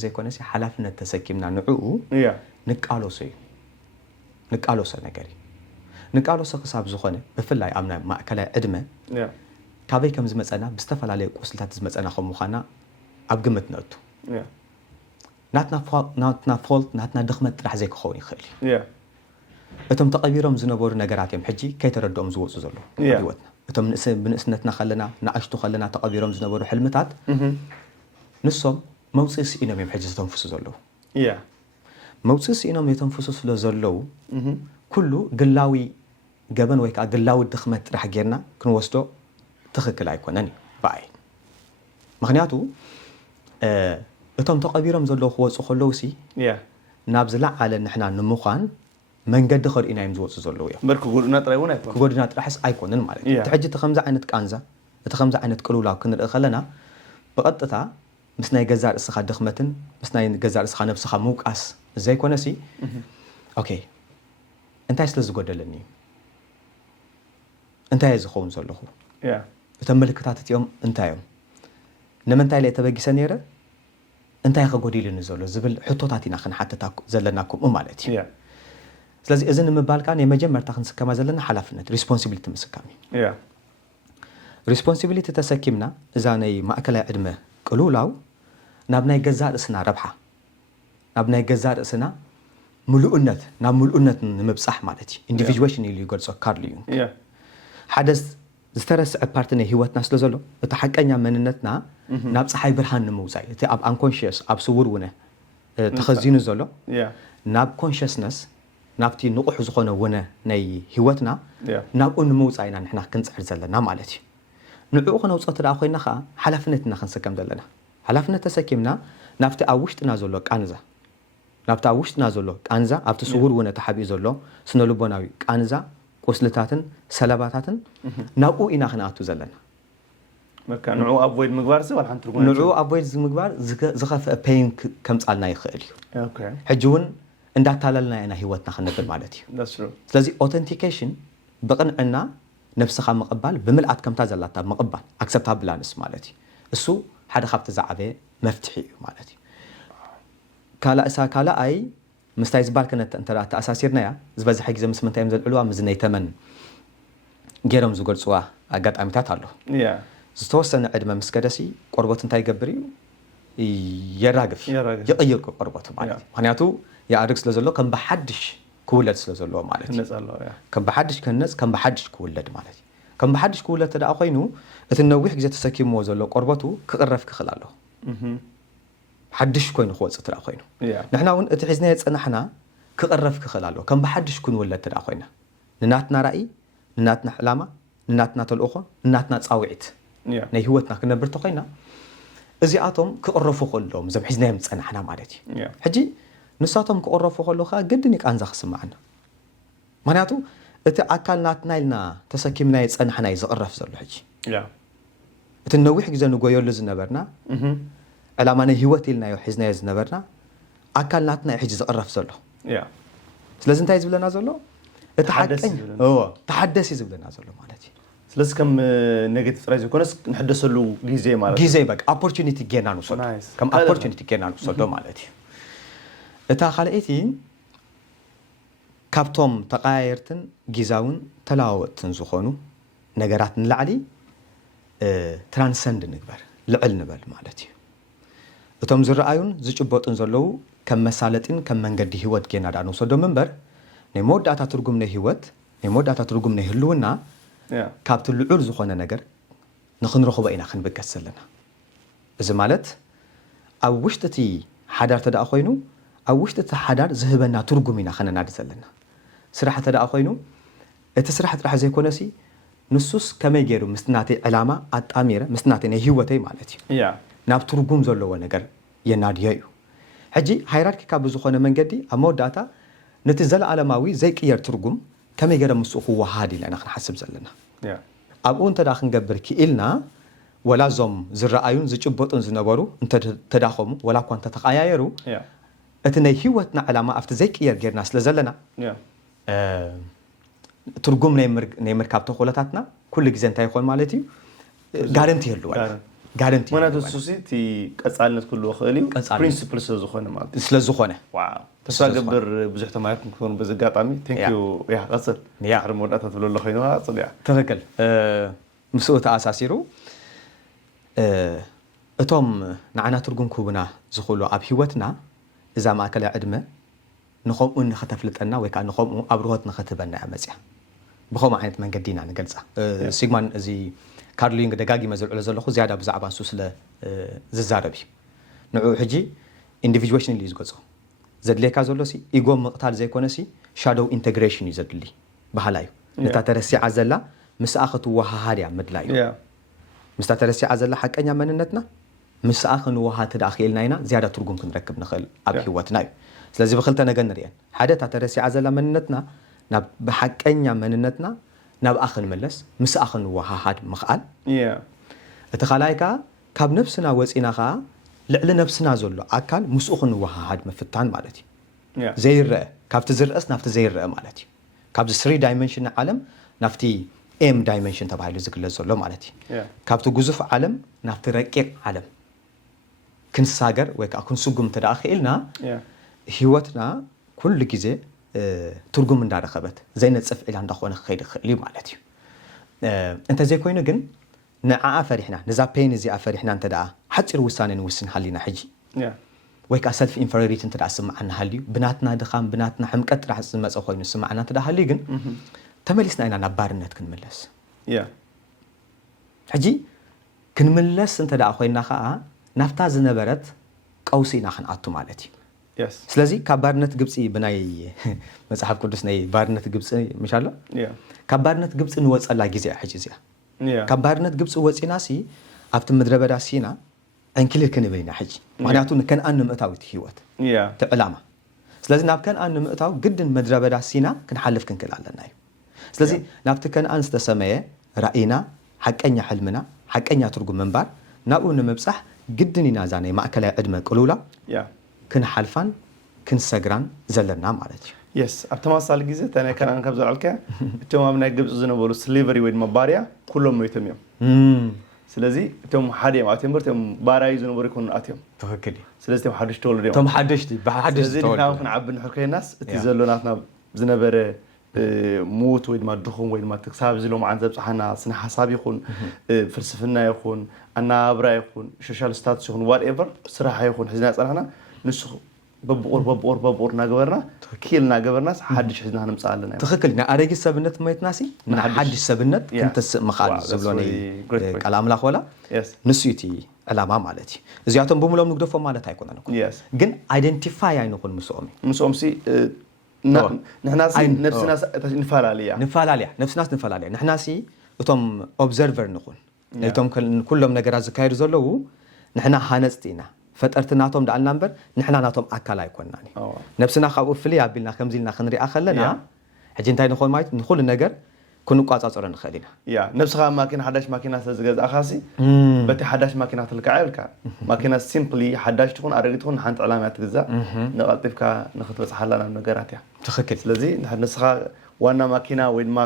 ዘይኮነ ሲ ሓላፍነት ተሰኪምና ንዕኡ ያ ንቃሎሰ ነገሪ ንቃሎሰ ክሳብ ዝኾነ ብፍላይ ኣብና ማእከላይ ዕድመ ካብይ ከም ዝመጸና ብዝተፈላለየ ቁስልታት ዝመጸና ከም ምዃና ኣብ ግምት ነእቱ ናትና ፎልት ናትና ድኽመት ጥራሕ ዘይክኸውን ይኽእል እቶም ተቐቢሮም ዝነበሩ ነገራት እዮም ሕጂ ከይተረድኦም ዝወፁ ዘለዉ ህይወትና እቶም ብንእስነትና ከለና ንኣሽቱ ከለና ተቐቢሮም ዝነበሩ ሕልምታት ንሶም መውፅእ ስኢኖም እዮም ሕጂ ዝተንፍሱ ዘለዉ መውፅእ ስኢኖም የተንፍሱ ስለ ዘለዉ ኩሉ ግላዊ ገበን ወይ ከዓ ግላዊ ድኽመት ጥራሕ ጌርና ክንወስዶ ትኽክል ኣይኮነን በኣይ ምክንያቱ እቶም ተቐቢሮም ዘለዉ ክወፁ ከለዉ ሲ ናብ ዝለዓለ ንሕና ንምዃን መንገዲ ኸርኢና እዮም ዝወፁ ዘለዉ እዮም በርክ ጎድና ጥራይ እውን ኣይኮነን ጎድና ጥራሕስ ኣይኮነን ማለት እዩ እቲ ሕጂ እቲ ከምዚ ዓይነት ቃንዛ እቲ ከምዚ ዓይነት ቅልውላው ክንርኢ ከለና ብቐጥታ ምስ ናይ ገዛ ርእስኻ ድኽመትን ምስ ናይ ገዛ ርእስኻ ነብስኻ ምውቃስ ዘይኮነሲ ኦኬ እንታይ ስለ ዝጎደለኒ እንታይ ዝኸውን ዘለኹ እቶም ምልክታት እቲኦም እንታይ እዮም ንምንታይ ላይ ተበጊሰ ነይረ እንታይ ከጎዲልኒ ዘሎ ዝብል ሕቶታት ኢና ክንሓትታ ዘለና ከምኡ ማለት እዩ ስለዚ እዚ ንምባልካ ናይ መጀመርታ ክንስከማ ዘለና ሓላፍነት ሪስፖንሲቢሊቲ ምስካሚ ሪስፖንሲቢሊቲ ተሰኪምና እዛ ናይ ማእከላይ ዕድመ ቅልውላው ናብ ናይ ገዛ ርእስና ረብሓ ናብ ናይ ገዛ ርእስና ሙሉእነት ናብ ሙሉእነት ንምብጻሕ ማለት እዩ ኢንዲቪጁዌሽን ኢሉ ይገልጾ ካርል ዩንግ ሓደ ዝተረስዐ ፓርቲ ናይ ህይወትና ስለ ዘሎ እቲ ሓቀኛ መንነትና ናብ ፀሓይ ብርሃን ንምውፃእ እቲ ኣብ አንኮንሽስ ኣብ ስውር ውነ ተኸዚኑ ዘሎ ናብ ኮንሽስነስ ናብቲ ንቑሕ ዝኾነ ውነ ናይ ህይወትና ናብኡ ንምውፃእ ኢና ንሕና ክንፅዕር ዘለና ማለት እዩ ንዕኡ ክነውፅኦ ትደኣ ኮይና ከዓ ሓላፍነትና ክንስከም ዘለና ሓላፍነት ተሰኪምና ናብቲ ኣብ ውሽጥና ዘሎ ቃንዛ ናብቲ ኣብ ውሽጥና ዘሎ ቃንዛ ኣብቲ ስውር ውነ ተሓቢኡ ዘሎ ስነልቦናዊ ቃንዛ ቁስልታትን ሰለባታትን ናብኡ ኢና ክንኣቱ ዘለና መካ ንዕኡ ኣቮይድ ምግባር ዝብል ሓንቲ ትርጉም ንዕኡ ኣቮይድ ምግባር ዝኸፍአ ፔን ከምፃልና ይኽእል እዩ ሕጂ እውን እንዳታለልና ኢና ህይወትና ክንብል ማለት እዩ ስለዚ ኦተንቲኬሽን ብቕንዕና ነፍስኻ ምቕባል ብምልኣት ከምታ ዘላታ ምቕባል ኣክሰፕታብላንስ ማለት እዩ እሱ ሓደ ካብቲ ዝዓበየ መፍትሒ እዩ ማለት እዩ ካልኣይ ምስታይ ዝባል ከነ እንተዳ ተኣሳሲርናያ ዝበዝሐ ግዜ ምስ ምንታይ እዮም ዘልዕልዋ ምዝ ናይ ተመን ገይሮም ዝገልፅዋ ኣጋጣሚታት ኣሎ ዝተወሰነ ዕድመ ምስ ከደሲ ቆርቦት እንታይ ይገብር እዩ የራግፍ ይቕይር ቆርቦት ማለት እዩ ምክንያቱ የኣድግ ስለ ዘሎ ከም ብሓድሽ ክውለድ ስለ ዘለዎ ማለት እዩ ከም ብሓድሽ ክህነፅ ከም ብሓድሽ ክውለድ ማለት እዩ ከም ብሓድሽ ክውለድ ተደኣ ኮይኑ እቲ ነዊሕ ግዜ ተሰኪምዎ ዘሎ ቆርቦቱ ክቕረፍ ክኽእል ኣለዎ ሓድሽ ኮይኑ ክወፅእ ትደኣ ኮይኑ ንሕና እውን እቲ ሒዝናዮ ፀናሕና ክቕረፍ ክኽእል ኣለዎ ከም ብሓድሽ ክንወለድ ተዳ ኮይና ንናትና ራእይ ንናትና ዕላማ ንናትና ተልእኾ ንናትና ፃውዒት ናይ ህይወትና ክነብር ተኾይና እዚኣቶም ክቕረፉ ከለዎም ዘም ሒዝናዮም ፀናሕና ማለት እዩ ሕጂ ንሳቶም ክቕረፉ ከለዉ ከዓ ግድን ቃንዛ ክስማዓና ምክንያቱ እቲ ኣካል ናትና ኢልና ተሰኪምናዮ ፀናሕና እዩ ዝቕረፍ ዘሎ ሕጂ እቲ ነዊሕ ግዜ ንጎየሉ ዝነበርና ዕላማ ናይ ህይወት ኢልናዮ ሒዝናዮ ዝነበርና ኣካል ናትና እዩ ሕጂ ዝቕረፍ ዘሎ ስለዚ እንታይ ዝብለና ዘሎ እቲ ሓቀኝ ተሓደሲ ዝብለና ዘሎ ማለት እዩ ስለዚ ከም ኔጌቲቭ ጥራይ ዘይኮነስ ንሕደሰሉ ግዜ ማለት ግዜ በቃ ኦፖርቹኒቲ ጌና ንውሰዶ ከም ኦፖርቹኒቲ ጌና ንውሰዶ ማለት እዩ እታ ካልአይቲ ካብቶም ተቀያየርትን ጊዛውን ተለዋወጥትን ዝኾኑ ነገራት ንላዕሊ ትራንሰንድ ንግበር ልዕል ንበል ማለት እዩ እቶም ዝረኣዩን ዝጭበጡን ዘለዉ ከም መሳለጢን ከም መንገዲ ህይወት ጌና ዳ ንውሰዶም እምበር ናይ መወዳእታ ትርጉም ናይ ህይወት ናይ መወዳእታ ትርጉም ናይ ህልውና ካብቲ ልዑል ዝኾነ ነገር ንኽንረኽቦ ኢና ክንብገስ ዘለና እዚ ማለት ኣብ ውሽጢ እቲ ሓዳር ተደኣ ኮይኑ ኣብ ውሽጢ እቲ ሓዳር ዝህበና ትርጉም ኢና ክነናድ ዘለና ስራሕ ተደኣ ኮይኑ እቲ ስራሕ ጥራሕ ዘይኮነሲ ንሱስ ከመይ ገይሩ ምስቲ ናተይ ዕላማ ኣጣሚረ ምስቲ ናተይ ናይ ህይወተይ ማለት እዩ ናብ ትርጉም ዘለዎ ነገር የናድዮ እዩ ሕጂ ሃይራርኪ ካብ ዝኾነ መንገዲ ኣብ መወዳእታ ነቲ ዘለዓለማዊ ዘይቅየር ትርጉም ከመይ ገይረ ምስኡ ክወሃድ ኢልና ክንሓስብ ዘለና ኣብኡ እንተዳ ክንገብር ክኢልና ወላ ዞም ዝረኣዩን ዝጭበጡን ዝነበሩ እንተዳኸሙ ወላ እኳ እንተተቀያየሩ እቲ ናይ ህይወትና ዕላማ ኣብቲ ዘይቅየር ጌርና ስለ ዘለና ትርጉም ናይ ምርካብ ተኽእሎታትና ኩሉ ግዜ እንታይ ይኾን ማለት እዩ ጋረንቲ የለዎን ጋረንቲ ምክንያቱ እሱሲ እቲ ቀፃልነት ክህልዎ ክእል እዩ ፕሪንስፕል ስለዝኾነ ማለት እዩ ስለዝኾነ ተስፋ ገብር ብዙሕ ተማሃርት ንክኾኑ በዚ ኣጋጣሚ ቴንክዩ ያ ቀፅል ድሕሪ መወዳእታ ትብለሎ ኮይኑ ቀፅል ያ ትኽክል ምስኡ ተኣሳሲሩ እቶም ንዓና ትርጉም ክህቡና ዝኽእሉ ኣብ ሂወትና እዛ ማእከላይ ዕድመ ንኸምኡ ንኸተፍልጠና ወይ ከዓ ንኸምኡ ኣብ ርሆት ንኸትበና እያ መፅያ ብኸምኡ ዓይነት መንገዲ ኢና ንገልፃ ሲግማን እዚ ካርል ዩንግ ደጋጊመ ዝልዕሎ ዘለኹ ዝያዳ ብዛዕባ ንሱ ስለ ዝዛረብ እዩ ንዑ ሕጂ ኢንዲቪጁዌሽን እዩ ዝገፆ ዘድልየካ ዘሎሲ ኢጎ ምቕታል ዘይኮነሲ ሻዶው ኢንቴግሬሽን እዩ ዘድሊ ባህላ እዩ ነታ ተረሲዓ ዘላ ምስኣ ክትወሃሃድ እያ ምድላ እዩ ምስታ ተረሲዓ ዘላ ሓቀኛ መንነትና ምስኣ ክንወሃድ ትደኣ ክኢልና ኢና ዝያዳ ትርጉም ክንረክብ ንኽእል ኣብ ሂወትና እዩ ስለዚ ብክልተ ነገር ንሪአን ሓደ እታ ተረሲዓ ዘላ መንነትና ብሓቀኛ መንነትና ናብኣ ክንመለስ ምስኣ ክንወሃሃድ ምኽኣል እቲ ካልኣይ ከዓ ካብ ነብስና ወፂና ከዓ ልዕሊ ነብስና ዘሎ ኣካል ምስኡ ክንወሃሃድ ምፍታን ማለት እዩ ዘይርአ ካብቲ ዝርአስ ናብቲ ዘይርአ ማለት እዩ ካብዚ 3 ዳይሜንሽን ዓለም ናብቲ ኤም ዳይሜንሽን ተባሂሉ ዝግለጽ ዘሎ ማለት እዩ ካብቲ ግዙፍ ዓለም ናብቲ ረቂቕ ዓለም ክንሳገር ወይ ከዓ ክንስጉም ተደኣ ክኢልና ሂወትና ኩሉ ግዜ ትርጉም እንዳረኸበት ዘይነፅፍ ኢላ እንዳኾነ ክኸይድ ክእል እዩ ማለት እዩ እንተዘይኮይኑ ግን ንዓኣ ፈሪሕና ነዛ ፔን እዚኣ ፈሪሕና እንተደኣ ሓፂር ውሳነ ንውስን ሃሊና ሕጂ ወይ ከዓ ሰልፍ ኢንፌሪዮሪቲ እንተደኣ ስማዓና ሃልዩ ብናትና ድኻም ብናትና ሕምቀት ጥራሕ ዝመፀ ኮይኑ ስማዓና እንተደኣ ሃልዩ ግን ተመሊስና ኢና ናብ ባርነት ክንምለስ ሕጂ ክንምለስ እንተደኣ ኮይና ከዓ ናፍታ ዝነበረት ቀውሲ ኢና ክንኣቱ ማለት እዩ ስለዚ ካብ ባርነት ግብፂ ብናይ መፅሓፍ ቅዱስ ናይ ባርነት ግብፂ ምሻሎ ካብ ባርነት ግብፂ ንወፀላ ግዜ ሕጂ እዚኣ ካብ ባርነት ግብፂ ወፂናሲ ኣብቲ ምድረ በዳ ሲና እንክልል ክንብል ኢና ሕጂ ምክንያቱ ንከነኣን ንምእታው እቲ ሂወት እቲ ዕላማ ስለዚ ናብ ከነኣን ንምእታው ግድን ምድረ በዳ ሲና ክንሓልፍ ክንክእል ኣለና እዩ ስለዚ ናብቲ ከነኣን ዝተሰመየ ራእይና ሓቀኛ ሕልምና ሓቀኛ ትርጉም ምንባር ናብኡ ንምብፃሕ ግድን ኢና እዛ ናይ ማእከላይ ዕድመ ቅሉላ ክንሓልፋን ክንሰግራን ዘለና ማለት እዩ የስ ኣብ ተመሳሳሊ ግዜ እታ ናይ ከነኣን ካብ ዘልዓልከ እቶም ኣብ ናይ ግብፂ ዝነበሩ ስሌቨሪ ወይ ድማ ባርያ ኩሎም ሞይቶም እዮም ስለዚ እቶም ሓደ እዮም ኣትዮም በር እቶም ባርያ ዝነበሩ ይኮኑ ኣትዮም ትክክል ስለዚ እቶም ሓድሽ ተወለዱ እዮም እቶም ሓደሽቲ ብሓድሽ ተወለዱ ክንዓቢ ንሕር ከይናስ እቲ ዘሎ ናትና ዝነበረ موت ويد ما دخون ويد ما تكسب زلوا مع عنزب صحنا سن حساب يكون فلسفنا يكون أنا أبرا يكون شوشال ستاتس يكون whatever صراحة يكون حزنا صراحة نسخ ببور ناجورنا كيلنا جورناس حدش حزنا هنمسألنا تخيلنا أريج السبنت ما يتناسي حدش السبنت كنت مخال زبلوني كلام لا خولا نسيتي علامة مالتي زيادة بملام نقدر فما لا تايكون أنا جن identify يعني نكون مسؤومي سي نحنا سي نفسنا نفعل نفسنا نحنا سي እቶም ኦብዘርቨር ንኹን ነቶም ኩሎም ነገራት ዝካየዱ ዘለዉ ንሕና ሃነጽቲና ፈጠርትናቶም ዳልና እምበር ንሕና ናቶም ኣካል ኣይኮንናኒ ነፍስና ካብኡ ፍልይ ኣቢልና ከምዚልና ክንሪኣ ከለና ሕጂ እንታይ ንኾን ማለት ንኹሉ ነገር ክንቋጻጸሮ ንኽእል ኢና ነፍስኻ ማኪና ሓዳሽ ማኪና ስለዝገዛእኻሲ በቲ ሓዳሽ ማኪና ትልክዓ ይብልካ ማኪና ሲምፕሊ ሓዳሽ ትኹን ኣረጊት ትኹን ሓንቲ ዕላማ እያ ትግዛእ ንቐልጢፍካ ንኽትበፅሓላ ናብ ነገራት እያ ትኽክል ስለዚ ንስኻ ዋና ማኪና ወይ ድማ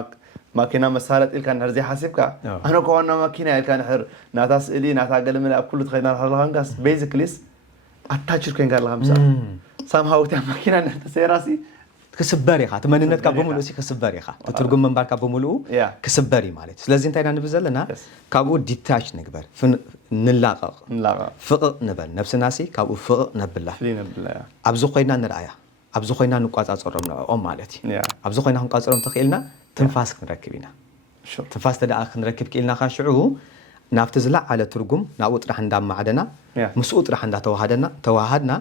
ማኪና መሳለጥ ኢልካ ንሕር ዘይሓሲብካ ኣነ እኮ ዋና ማኪና ኢልካ ንሕር ናታ ስእሊ ናታ ገለመለ ኣብ ኩሉ ትኸይድና ኣለኻንካስ ቤዚክሊስ ኣታችር ኮይንካ ኣለኻ ምሳ ሳምሃው እታ ማኪና ንሕተሰይራሲ ክስበር ኢኻ ትመንነትካ ብምሉእ ሲ ክስበር ኢኻ ትትርጉም መንባርካ ብምሉኡ ክስበር እዩ ማለት ስለዚ እንታይ ኢና ንብል ዘለና ካብኡ ዲታች ንግበር ንላቐቕ ፍቕቕ ንበል ነብስና ሲ ካብኡ ፍቕቕ ነብላ ኣብዚ ኮይና ንርኣያ ኣብዚ ኮይና ንቋጻጸሮም ንዕኦም ማለት እዩ ኣብዚ ኮይና ክንቋጸሮም ተኽኢልና ትንፋስ ክንረክብ ኢና ትንፋስ ተደኣ ክንረክብ ክኢልና ካሽዑ ናብቲ ዝለዓለ ትርጉም ናብኡ ጥራሕ እንዳማዕደና ምስኡ ጥራሕ እንዳተዋሃድና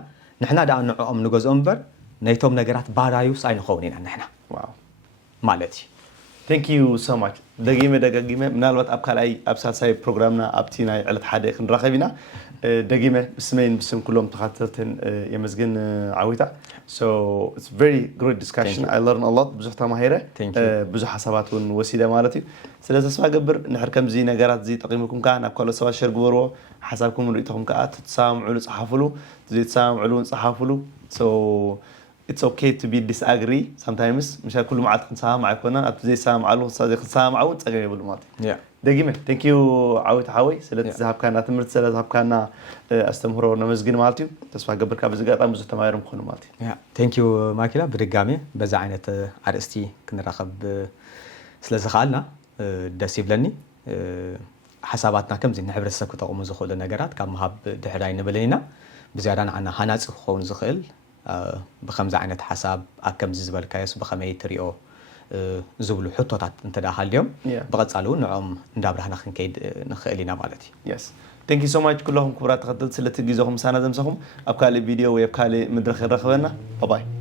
ንሕና ደኣ ንዕኦም ንገዝኦም እምበር ነይቶም ነገራት ባራዩስ ኣይንኸውን ኢና ንሕና ማለት እዩ ቴንክ ዩ ሶ ማች ደጊመ ምናልባት ኣብ ካልኣይ ኣብ ሳልሳይ ፕሮግራምና ኣብቲ ናይ ዕለት ሓደ ክንራኸብ ኢና ደጊመ ብስመይን ብስም ኩሎም ተኸታተልትን የመስግን ዓዊታ so it's very great discussion I learned a lot ብዙሕ ተማሂረ ብዙሕ ሓሳባት እውን ወሲደ ማለት እዩ ስለ ተስፋ ገብር ንሕር ከምዚ ነገራት እዚ ጠቂምኩም ከዓ ናብ ካልኦት ሰባት ሸር ግበርዎ ሓሳብኩም ርኢኹም ከዓ ትተሳምዑሉ ጻሓፍሉ ዘይተሳምዑሉ ጻሓፍሉ so it's okay to be disagree sometimes مش كل ما عاد نساهم مع كنا ابتدي سام على صديق نساهم معه تصغي بالماضي دقيقه ثانك يو عاوت حاوي سلت ذهب كان تمرت سلت ذهب كان استمروا نمزغن مالتي تسفا قبرك بزغاطام ብዙ ተማይሮም ኮኑ ማለት ثانك يو ማኪላ በድጋሚ በዛ አይነት አርእስቲ ክንራኸብ ስለዝኻልና ደስ ይብለኒ ሓሳባትና ከምዚ ንሕብረተሰብ ክጠቕሙ ዝኽእሉ ነገራት ካብ መሃብ ድሕራይ ንብለና ብዝያዳ ንዓና ሃናፂ ክኸውን ዝኽእል بخمسة عينة حساب أكم زبل كايس بخمية تريو زبلو حطوات انتداها اليوم بغض صالون نعم ندابرها نخن كيد نخلينا مالتي yes thank you so much كلهم كبرات تخطط سلة تجيزهم سنة دمسهم أبكالي فيديو ويبكالي مدرخ رخبنا باي